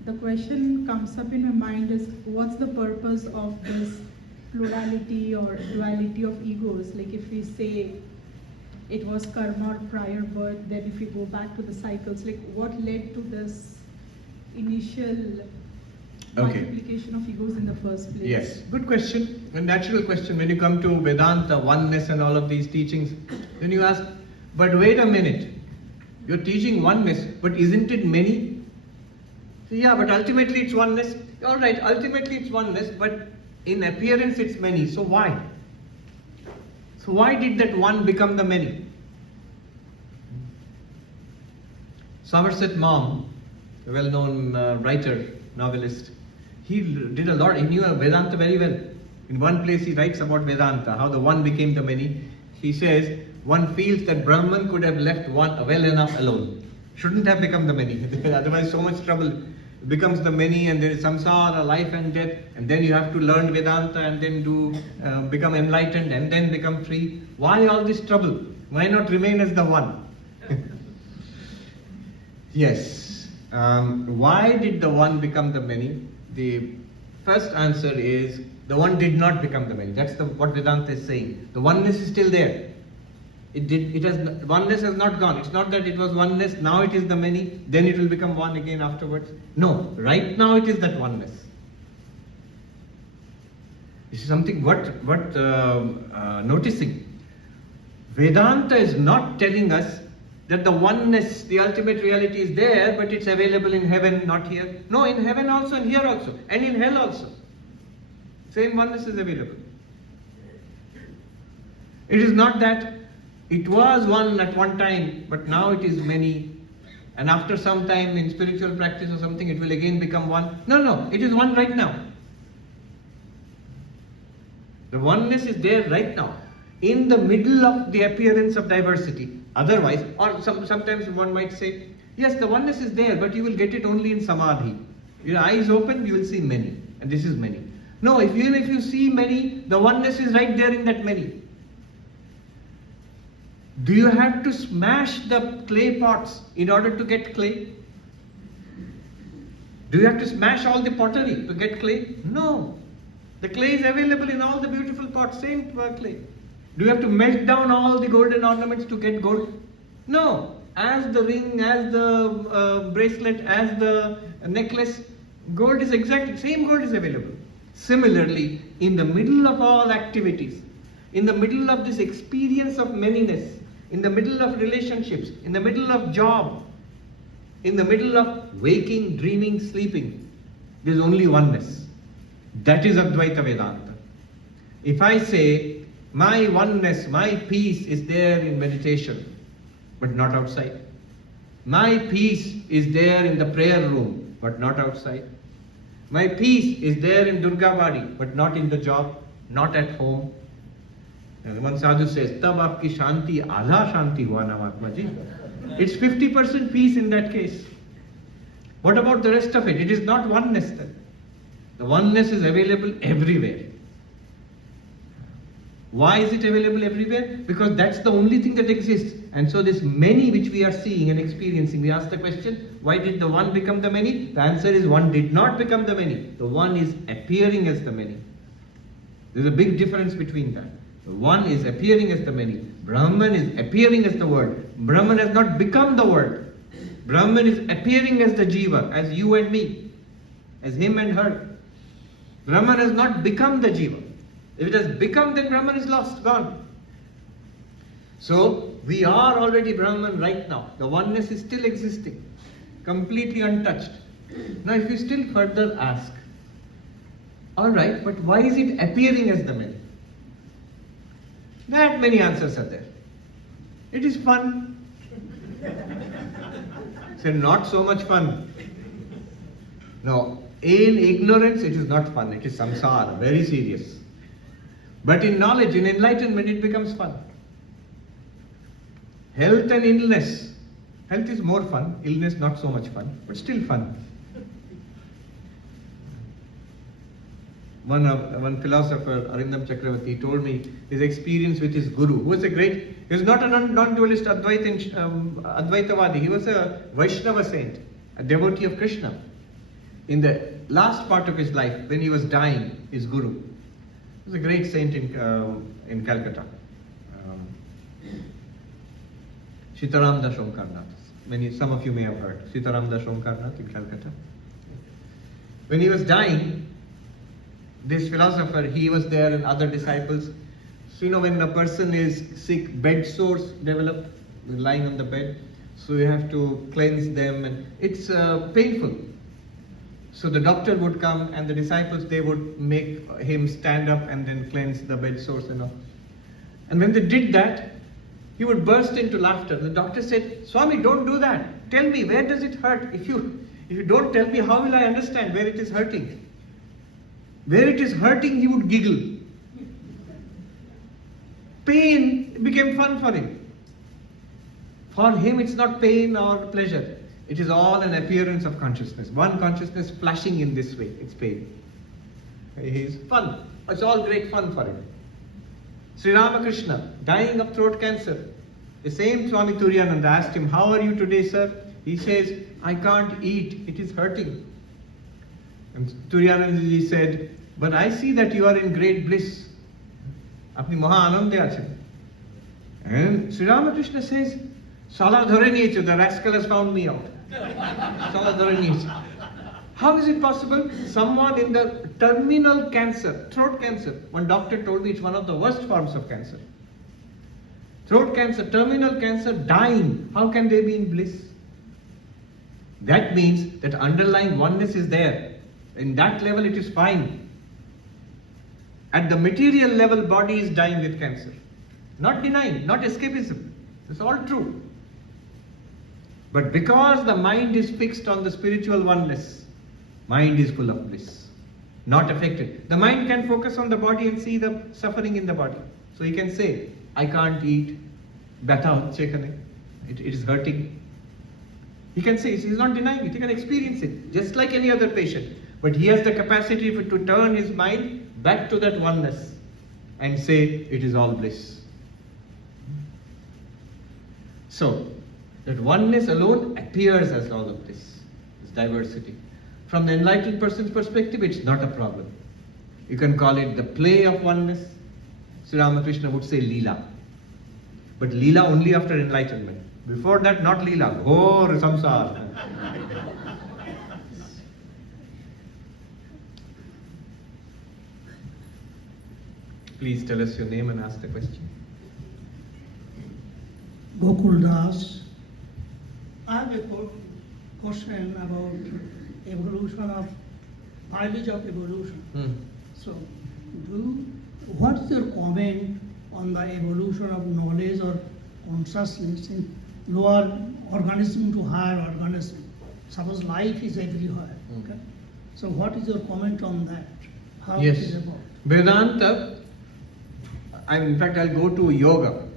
the question comes up in my mind is, what's the purpose of this plurality or duality of egos? Like, if we say it was karma or prior birth, then if we go back to the cycles, like what led to this initial multiplication of egos in the first place? Yes, good question, a natural question. When you come to Vedanta, oneness and all of these teachings, then you ask, but wait a minute, you're teaching oneness, but isn't it many? So yeah, but ultimately it's oneness. All right, ultimately it's oneness, but in appearance it's many. So why? So why did that one become the many? Somerset Maugham, a well-known writer, novelist, he did a lot. He knew Vedanta very well. In one place he writes about Vedanta, how the one became the many. He says, one feels that Brahman could have left one well enough alone. Shouldn't have become the many. Otherwise so much trouble. It becomes the many, and there is samsara, life and death, and then you have to learn Vedanta and then become enlightened and then become free. Why all this trouble? Why not remain as the one? Yes. Why did the one become the many? The first answer is the one did not become the many. That's what Vedanta is saying. The oneness is still there. Oneness has not gone. It's not that it was oneness, now it is the many, then it will become one again afterwards. No, right now it is that oneness. This is something worth noticing. Vedanta is not telling us that the oneness, the ultimate reality is there, but it's available in heaven, not here. No, in heaven also and here also, and in hell also. Same oneness is available. It is not that it was one at one time, but now it is many. And after some time in spiritual practice or something, it will again become one. No, it is one right now. The oneness is there right now, in the middle of the appearance of diversity. Otherwise, or sometimes one might say, yes, the oneness is there, but you will get it only in samadhi. Your eyes open, you will see many, and this is many. No, even if you see many, the oneness is right there in that many. Do you have to smash the clay pots in order to get clay? Do you have to smash all the pottery to get clay? No. The clay is available in all the beautiful pots, same clay. Do you have to melt down all the golden ornaments to get gold? No. As the ring, as the bracelet, as the necklace, gold is exactly, same gold is available. Similarly, in the middle of all activities, in the middle of this experience of manyness, in the middle of relationships, in the middle of job, in the middle of waking, dreaming, sleeping, there is only oneness. That is Advaita Vedanta. If I say, my oneness, my peace is there in meditation, but not outside. My peace is there in the prayer room, but not outside. My peace is there in Durgabari, but not in the job, not at home. And one sadhu says, Tab aapki shanti, adha shanti hua na Mahatma ji. It's 50% peace in that case. What about the rest of it? It is not oneness then. The oneness is available everywhere. Why is it available everywhere? Because that's the only thing that exists. And so this many which we are seeing and experiencing, we ask the question, why did the one become the many? The answer is one did not become the many. The one is appearing as the many. There's a big difference between that. The one is appearing as the many. Brahman is appearing as the world. Brahman has not become the world. Brahman is appearing as the jiva, as you and me, as him and her. Brahman has not become the jiva. If it has become, then Brahman is lost, gone. So, we are already Brahman right now. The oneness is still existing, completely untouched. Now, if you still further ask, alright, but why is it appearing as the many? That many answers are there. It is fun. So, not so much fun. No, in ignorance, it is not fun. It is samsara, very serious. But in knowledge, in enlightenment, it becomes fun. Health and illness. Health is more fun, illness not so much fun, but still fun. One philosopher, Arindam Chakravarti, told me his experience with his guru, who was he was not a non-dualist Advaitavadi, he was a Vaishnava saint, a devotee of Krishna. In the last part of his life, when he was dying, his guru, he was a great saint in Calcutta. Sitaram Das Omkarnath. Some of you may have heard. Sitaram Das Omkarnath in Calcutta. When he was dying, this philosopher, he was there and other disciples. So when a person is sick, bed sores develop, lying on the bed. So you have to cleanse them and it's painful. So the doctor would come and the disciples, they would make him stand up and then cleanse the bed sores and all. And when they did that, he would burst into laughter. The doctor said, Swami, don't do that. Tell me, where does it hurt? If you don't tell me, how will I understand where it is hurting? Where it is hurting, he would giggle. Pain became fun for him. For him, it's not pain or pleasure. It is all an appearance of consciousness. One consciousness flashing in this way, it's pain. He's fun. It's all great fun for him. Sri Ramakrishna, dying of throat cancer. The same Swami Turiyananda asked him, how are you today, sir? He says, I can't eat, it is hurting. And Turiyananda said, but I see that you are in great bliss. Apni maha anande ache. And Sri Ramakrishna says, Sala dhare niyeche, the rascal has found me out. Sala dhare niyeche. How is it possible? Someone in the terminal cancer, throat cancer, one doctor told me it's one of the worst forms of cancer. Throat cancer, terminal cancer, dying. How can they be in bliss? That means that underlying oneness is there. In that level it is fine. At the material level, body is dying with cancer. Not denying, not escapism. It's all true. But because the mind is fixed on the spiritual oneness, mind is full of bliss, not affected. The mind can focus on the body and see the suffering in the body. So he can say, I can't eat, it is hurting. He can say, he's not denying it, he can experience it, just like any other patient. But he has the capacity to turn his mind back to that oneness and say, it is all bliss. So, that oneness alone appears as all of this diversity. From the enlightened person's perspective, it's not a problem. You can call it the play of oneness. Sri Ramakrishna would say Leela. But Leela only after enlightenment. Before that, not Leela. Ghor samsara. Please tell us your name and ask the question. Gokul Das. I have a question about evolution of biology of evolution. So, what is your comment on the evolution of knowledge or consciousness in lower organism to higher organism? Suppose life is everywhere. Okay? So, what is your comment on that? How Yes. it is about? Vedanta, in fact, I'll go to yoga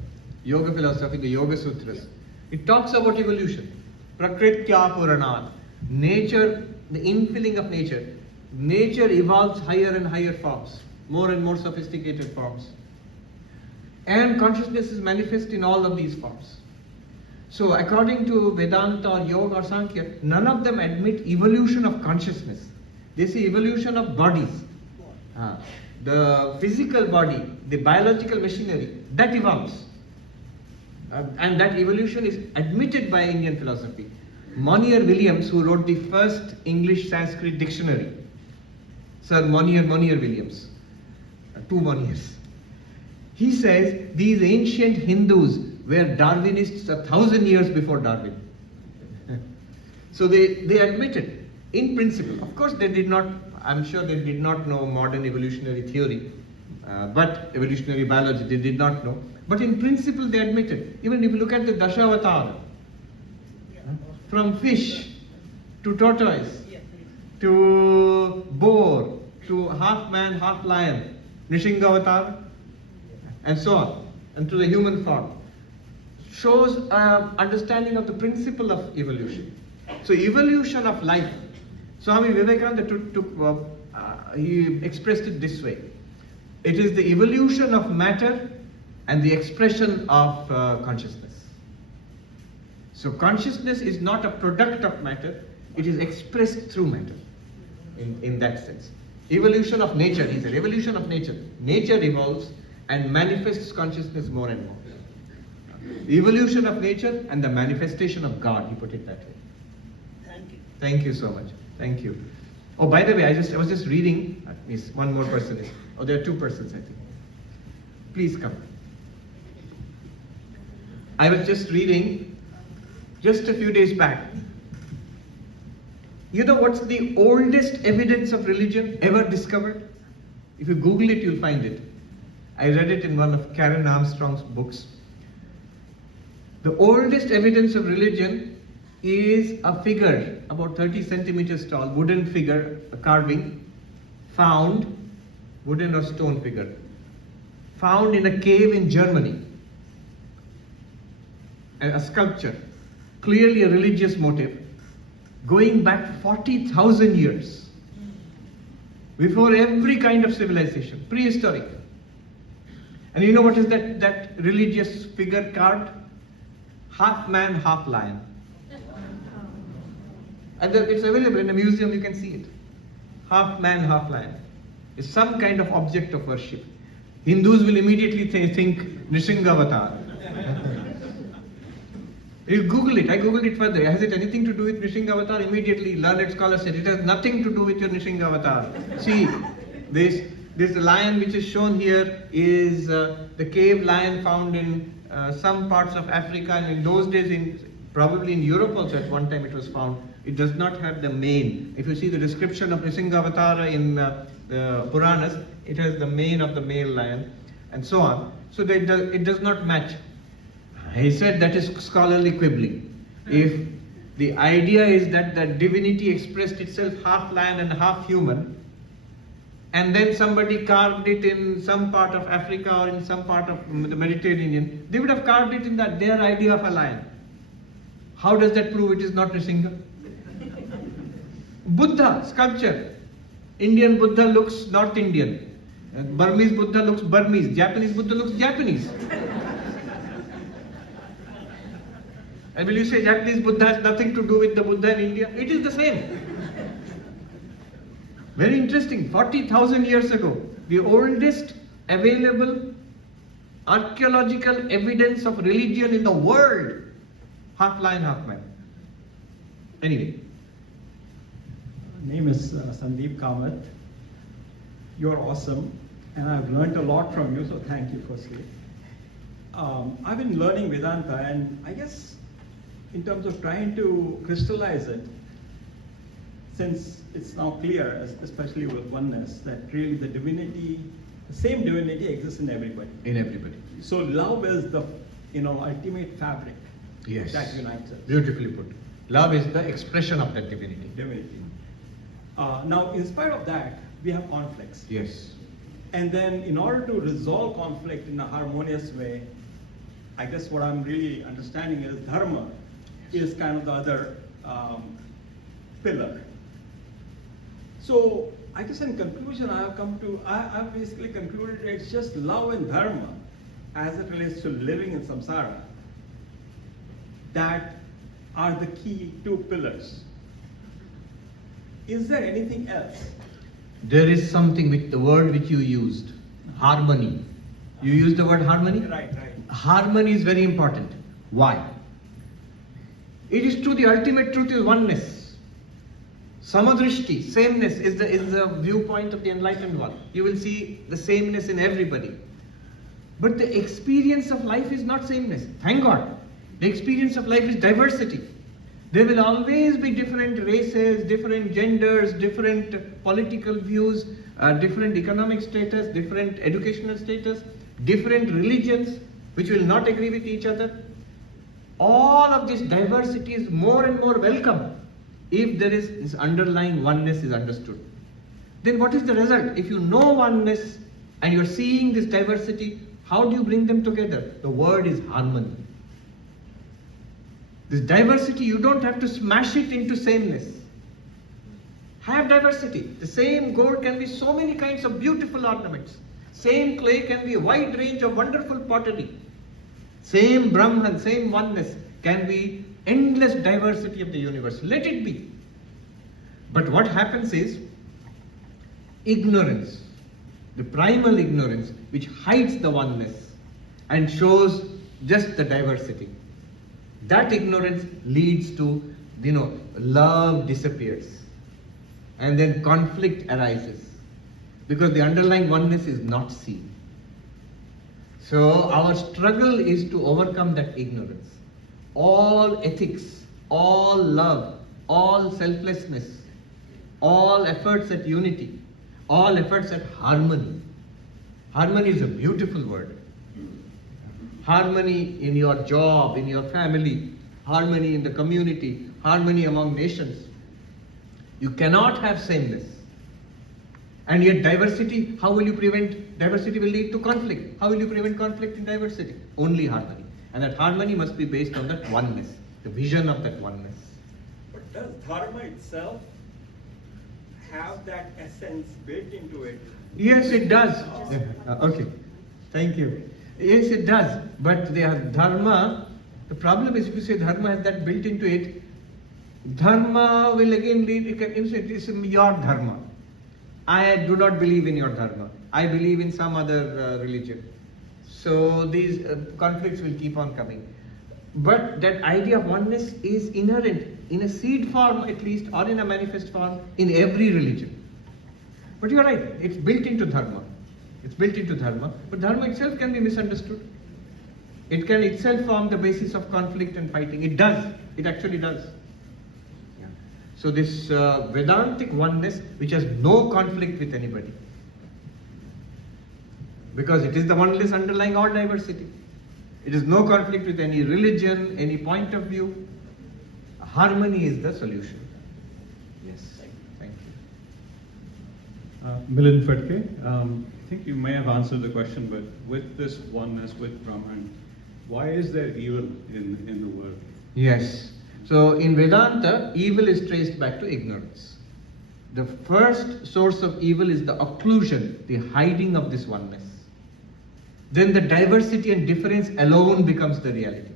philosophy, the Yoga Sutras. It talks about evolution. Prakritya Puranat. Nature, the infilling of nature. Nature evolves higher and higher forms, more and more sophisticated forms. And consciousness is manifest in all of these forms. So according to Vedanta or Yoga or Sankhya, none of them admit evolution of consciousness. They say evolution of bodies. The physical body, the biological machinery, that evolves. And that evolution is admitted by Indian philosophy. Monier Williams, who wrote the first English Sanskrit dictionary, Sir Monier Williams, two Moniers, he says these ancient Hindus were Darwinists 1,000 years before Darwin. So they admitted, in principle. Of course, they did not, I'm sure they did not know modern evolutionary theory, but evolutionary biology, they did not know. But in principle, they admitted. Even if you look at the Dashavatara, from fish to tortoise to boar to half man, half lion, Nrsimha and so on, and to the human form, shows understanding of the principle of evolution. So evolution of life, Swami Vivekananda he expressed it this way: it is the evolution of matter and the expression of consciousness. So consciousness is not a product of matter, it is expressed through matter, in that sense. Evolution of nature, he said, evolution of nature. Nature evolves and manifests consciousness more and more. Evolution of nature and the manifestation of God, he put it that way. Thank you. Thank you so much. Thank you. Oh, by the way, I was just reading. One more person is. Oh, there are two persons, I think. Please come. I was just reading just a few days back. You know what's the oldest evidence of religion ever discovered? If you Google it, you'll find it. I read it in one of Karen Armstrong's books. The oldest evidence of religion is a figure about 30 centimeters tall, wooden figure, a carving, found, wooden or stone figure, found in a cave in Germany. A sculpture, clearly a religious motive, going back 40,000 years, before every kind of civilization, prehistoric. And you know what is that religious figure carved? Half man, half lion. And it's available in a museum, you can see it. Half man, half lion. It's some kind of object of worship. Hindus will immediately think Nrsimha. You Google it, I Googled it further. Has it anything to do with Nrsimha? Immediately, learned scholar said, it has nothing to do with your Nrsimha. See, this lion which is shown here is the cave lion found in some parts of Africa, and in those days, probably in Europe also at one time it was found. It does not have the mane. If you see the description of Nrsimha in the Puranas, it has the mane of the male lion, and so on. So it does not match. He said that is scholarly quibbling. If the idea is that the divinity expressed itself half lion and half human, and then somebody carved it in some part of Africa or in some part of the Mediterranean, they would have carved it in their idea of a lion. How does that prove it is not Nrsimha? Buddha, sculpture. Indian Buddha looks North Indian. Burmese Buddha looks Burmese. Japanese Buddha looks Japanese. And will you say Japanese Buddha has nothing to do with the Buddha in India? It is the same. Very interesting. 40,000 years ago, the oldest available archaeological evidence of religion in the world. Half lion, half man. Anyway. My name is Sandeep Kamath. You're awesome, and I've learned a lot from you, so thank you firstly. I've been learning Vedanta, and I guess in terms of trying to crystallize it, since it's now clear, especially with oneness, that really the same divinity exists in everybody. In everybody. So love is the ultimate fabric Yes. that unites us. Beautifully put. Love is the expression of that divinity. Now, in spite of that, we have conflicts. Yes. And then in order to resolve conflict in a harmonious way, I guess what I'm really understanding is dharma is kind of the other pillar. So I guess in conclusion, I've basically concluded it's just love and dharma as it relates to living in samsara that are the key two pillars. Is there anything else? There is something with the word which you used, harmony. You used the word harmony? Right. Harmony is very important. Why? It is true, the ultimate truth is oneness. Samadrishti, sameness, is the viewpoint of the enlightened one. You will see the sameness in everybody. But the experience of life is not sameness. Thank God. The experience of life is diversity. There will always be different races, different genders, different political views, different economic status, different educational status, different religions which will not agree with each other. All of this diversity is more and more welcome if there is this underlying oneness is understood. Then what is the result? If you know oneness and you're seeing this diversity, how do you bring them together? The word is harmony. This diversity, you don't have to smash it into sameness. Have diversity. The same gold can be so many kinds of beautiful ornaments. Same clay can be a wide range of wonderful pottery. Same Brahman, same oneness can be endless diversity of the universe. Let it be. But what happens is ignorance, the primal ignorance which hides the oneness and shows just the diversity. That ignorance leads to, love disappears and then conflict arises because the underlying oneness is not seen. So our struggle is to overcome that ignorance. All ethics, all love, all selflessness, all efforts at unity, all efforts at harmony. Harmony is a beautiful word. Harmony in your job, in your family, harmony in the community, harmony among nations. You cannot have sameness. And yet diversity, how will you prevent? Diversity will lead to conflict. How will you prevent conflict in diversity? Only harmony. And that harmony must be based on that oneness, the vision of that oneness. But does dharma itself have that essence built into it? Yes, it does. Okay, thank you. Yes, it does. But the dharma, the problem is if you say dharma has that built into it, dharma will again lead, it is your dharma. I do not believe in your dharma. I believe in some other religion. So these conflicts will keep on coming. But that idea of oneness is inherent in a seed form at least, or in a manifest form in every religion. But you're right, it's built into dharma. It's built into dharma, but dharma itself can be misunderstood. It can itself form the basis of conflict and fighting. It does. It actually does. Yeah. So this Vedantic oneness, which has no conflict with anybody, because it is the oneness underlying all diversity. It is no conflict with any religion, any point of view. Harmony is the solution. Yes. Thank you. Milind Fetke, I think you may have answered the question, but with this oneness with Brahman, why is there evil in the world? Yes. So in Vedanta, evil is traced back to ignorance. The first source of evil is the occlusion, the hiding of this oneness. Then the diversity and difference alone becomes the reality.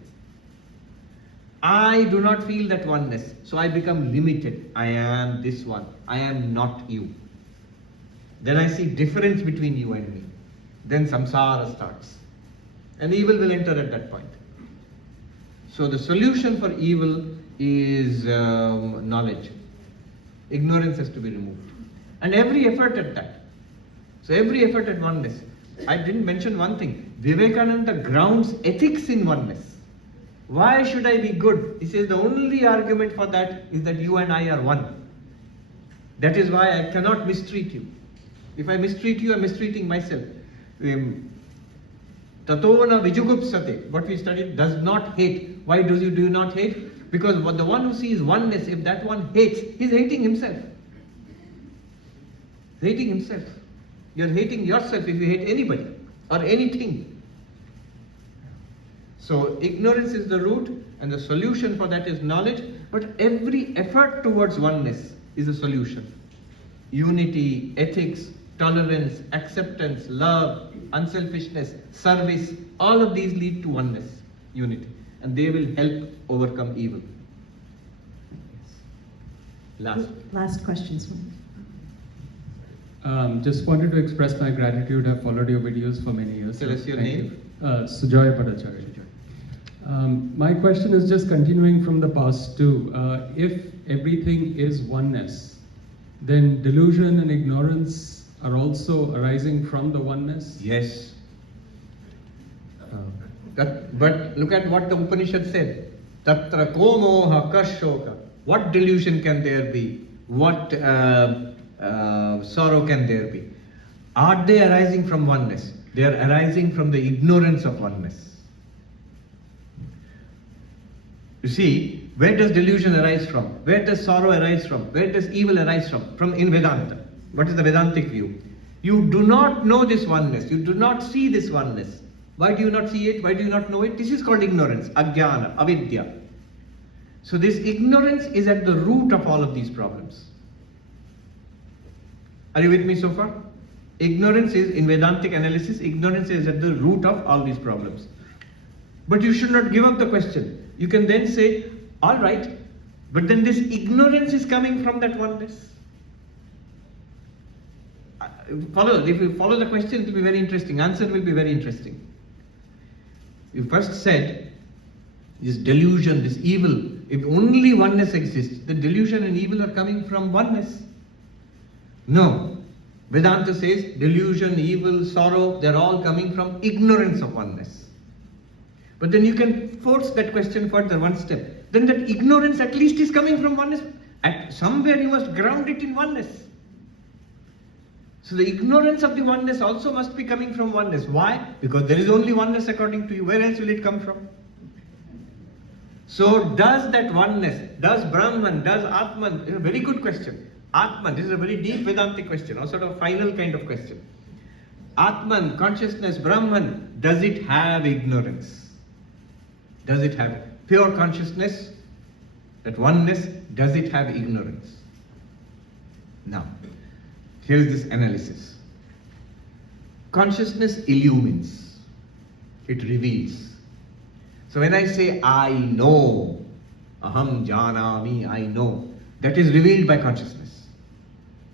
I do not feel that oneness, so I become limited. I am this one. I am not you. Then I see difference between you and me. Then samsara starts. And evil will enter at that point. So the solution for evil is knowledge. Ignorance has to be removed. And every effort at that. So every effort at oneness. I didn't mention one thing. Vivekananda grounds ethics in oneness. Why should I be good? He says the only argument for that is that you and I are one. That is why I cannot mistreat you. If I mistreat you, I'm mistreating myself. Tatona vijugupsate, what we studied, does not hate. Why do you not hate? Because the one who sees oneness, if that one hates, he's hating himself. Hating himself. You're hating yourself if you hate anybody or anything. So ignorance is the root, and the solution for that is knowledge. But every effort towards oneness is a solution. Unity, ethics, tolerance, acceptance, love, unselfishness, service, all of these lead to oneness, unity, and they will help overcome evil. Last question, Swami. Just wanted to express my gratitude. I've followed your videos for many years. Tell us your Thank name. you. Sujoy Bhattacharya. My question is just continuing from the past too. If everything is oneness, then delusion and ignorance are also arising from the oneness? Yes. But look at what the Upanishad said. Tatra ko moha kashoka. What delusion can there be? What sorrow can there be? Are they arising from oneness? They are arising from the ignorance of oneness. You see, where does delusion arise from? Where does sorrow arise from? Where does evil arise from? From in Vedanta. What is the Vedantic view? You do not know this oneness. You do not see this oneness. Why do you not see it? Why do you not know it? This is called ignorance, ajnana, avidya. So this ignorance is at the root of all of these problems. Are you with me so far? Ignorance is, in Vedantic analysis, ignorance is at the root of all these problems. But you should not give up the question. You can then say, all right, but then this ignorance is coming from that oneness. If you follow the question, it will be very interesting. Answer will be very interesting. You first said, this delusion, this evil, if only oneness exists, the delusion and evil are coming from oneness. No. Vedanta says delusion, evil, sorrow, they're all coming from ignorance of oneness. But then you can force that question further one step. Then that ignorance at least is coming from oneness. At somewhere you must ground it in oneness. So the ignorance of the oneness also must be coming from oneness. Why? Because there is only oneness according to you. Where else will it come from? So does that oneness, does Brahman, does Atman, it's a very good question. Atman, this is a very deep Vedantic question, or sort of final kind of question. Atman, consciousness, Brahman, does it have ignorance? Does it have pure consciousness? That oneness, does it have ignorance? Now, here is this analysis. Consciousness illumines. It reveals. So when I say I know, aham janami, I know, that is revealed by consciousness.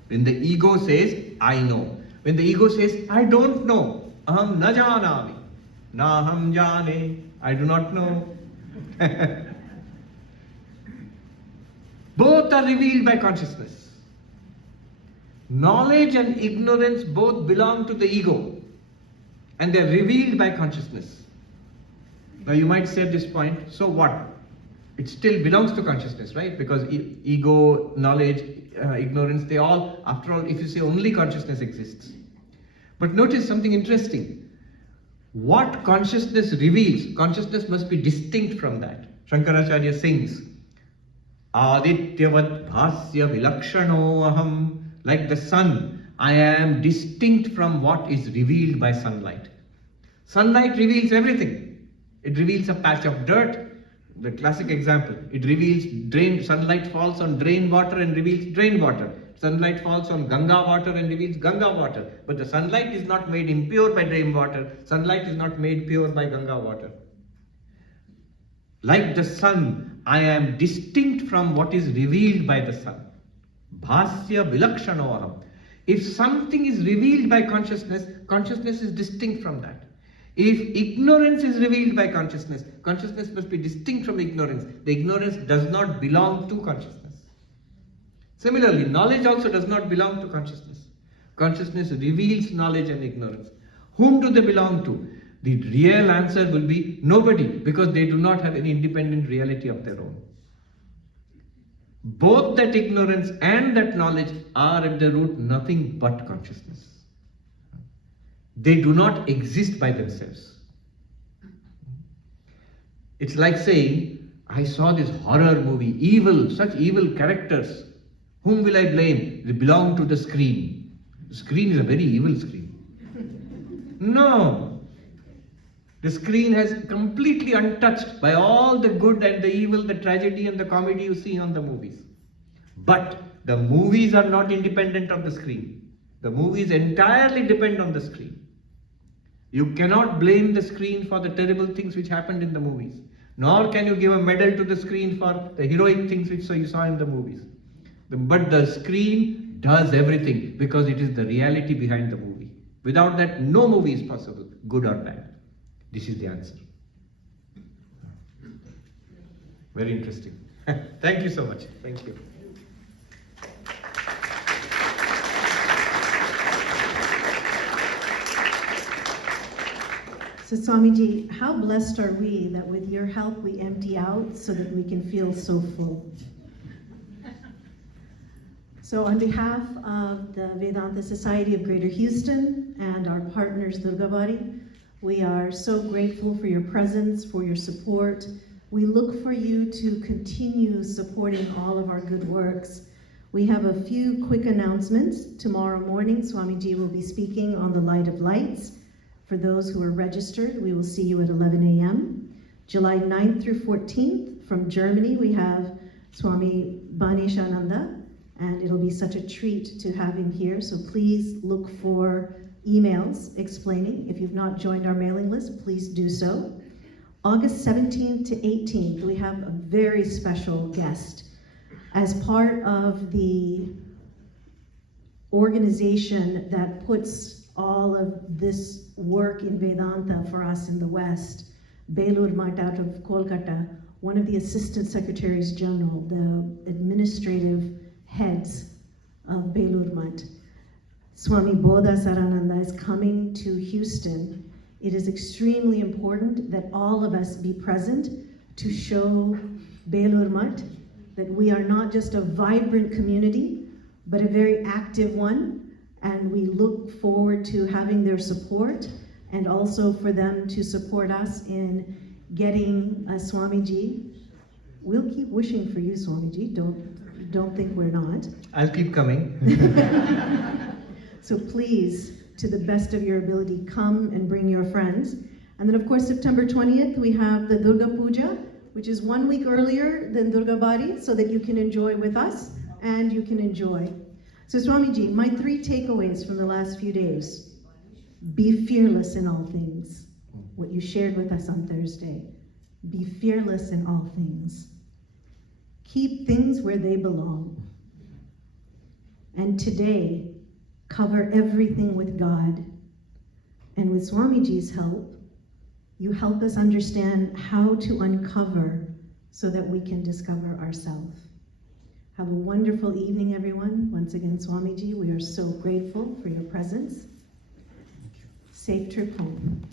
When the ego says I know, when the ego says I don't know, aham na janami, na aham jane, I do not know. Both are revealed by consciousness. Knowledge and ignorance both belong to the ego, and they are revealed by consciousness. Now you might say at this point, so what? It still belongs to consciousness, right? Because ego, knowledge, ignorance, they all, after all, if you say only consciousness exists. But notice something interesting. What consciousness reveals, consciousness must be distinct from that. Shankaracharya sings, Adityavat bhasya vilakshano aham. Like the sun, I am distinct from what is revealed by sunlight. Sunlight reveals everything. It reveals a patch of dirt. The classic example. It reveals sunlight falls on drain water and reveals drain water. Sunlight falls on Ganga water and reveals Ganga water. But the sunlight is not made impure by drain water. Sunlight is not made pure by Ganga water. Like the sun, I am distinct from what is revealed by the sun. Bhasya vilakshanoram. If something is revealed by consciousness, consciousness is distinct from that. If ignorance is revealed by consciousness, consciousness must be distinct from ignorance. The ignorance does not belong to consciousness. Similarly, knowledge also does not belong to consciousness. Consciousness reveals knowledge and ignorance. Whom do they belong to? The real answer will be nobody, because they do not have any independent reality of their own. Both that ignorance and that knowledge are at the root nothing but consciousness. They do not exist by themselves. It's like saying, I saw this horror movie, evil, such evil characters. Whom will I blame? They belong to the screen. The screen is a very evil screen. No. The screen has completely untouched by all the good and the evil, the tragedy and the comedy you see on the movies. But the movies are not independent of the screen. The movies entirely depend on the screen. You cannot blame the screen for the terrible things which happened in the movies. Nor can you give a medal to the screen for the heroic things which you saw in the movies. But the screen does everything because it is the reality behind the movie. Without that, no movie is possible, good or bad. This is the answer. Very interesting. Thank you so much. Thank you. So Swamiji, how blessed are we that with your help we empty out so that we can feel so full. So on behalf of the Vedanta Society of Greater Houston and our partners Durgabari, we are so grateful for your presence, for your support. We look for you to continue supporting all of our good works. We have a few quick announcements. Tomorrow morning, Swamiji will be speaking on the Light of Lights. For those who are registered, we will see you at 11 a.m. July 9th through 14th, from Germany, we have Swami Banishananda, and it'll be such a treat to have him here. So please look for emails explaining. If you've not joined our mailing list, please do so. August 17th to 18th, we have a very special guest. As part of the organization that puts all of this work in Vedanta for us in the West, Belur Math out of Kolkata, one of the Assistant Secretaries General, the administrative heads of Belur Math, Swami Bodha Sarananda, is coming to Houston. It is extremely important that all of us be present to show Belur Math that we are not just a vibrant community, but a very active one. And we look forward to having their support and also for them to support us in getting Swamiji. We'll keep wishing for you, Swamiji. Don't think we're not. I'll keep coming. So please, to the best of your ability, come and bring your friends. And then of course, September 20th, we have the Durga Puja, which is 1 week earlier than Durgabari, so that you can enjoy with us and you can enjoy. So Swamiji, my 3 takeaways from the last few days. Be fearless in all things. What you shared with us on Thursday. Be fearless in all things. Keep things where they belong. And today, cover everything with God. And with Swamiji's help, you help us understand how to uncover so that we can discover ourselves. Have a wonderful evening, everyone. Once again, Swamiji, we are so grateful for your presence. Safe trip home.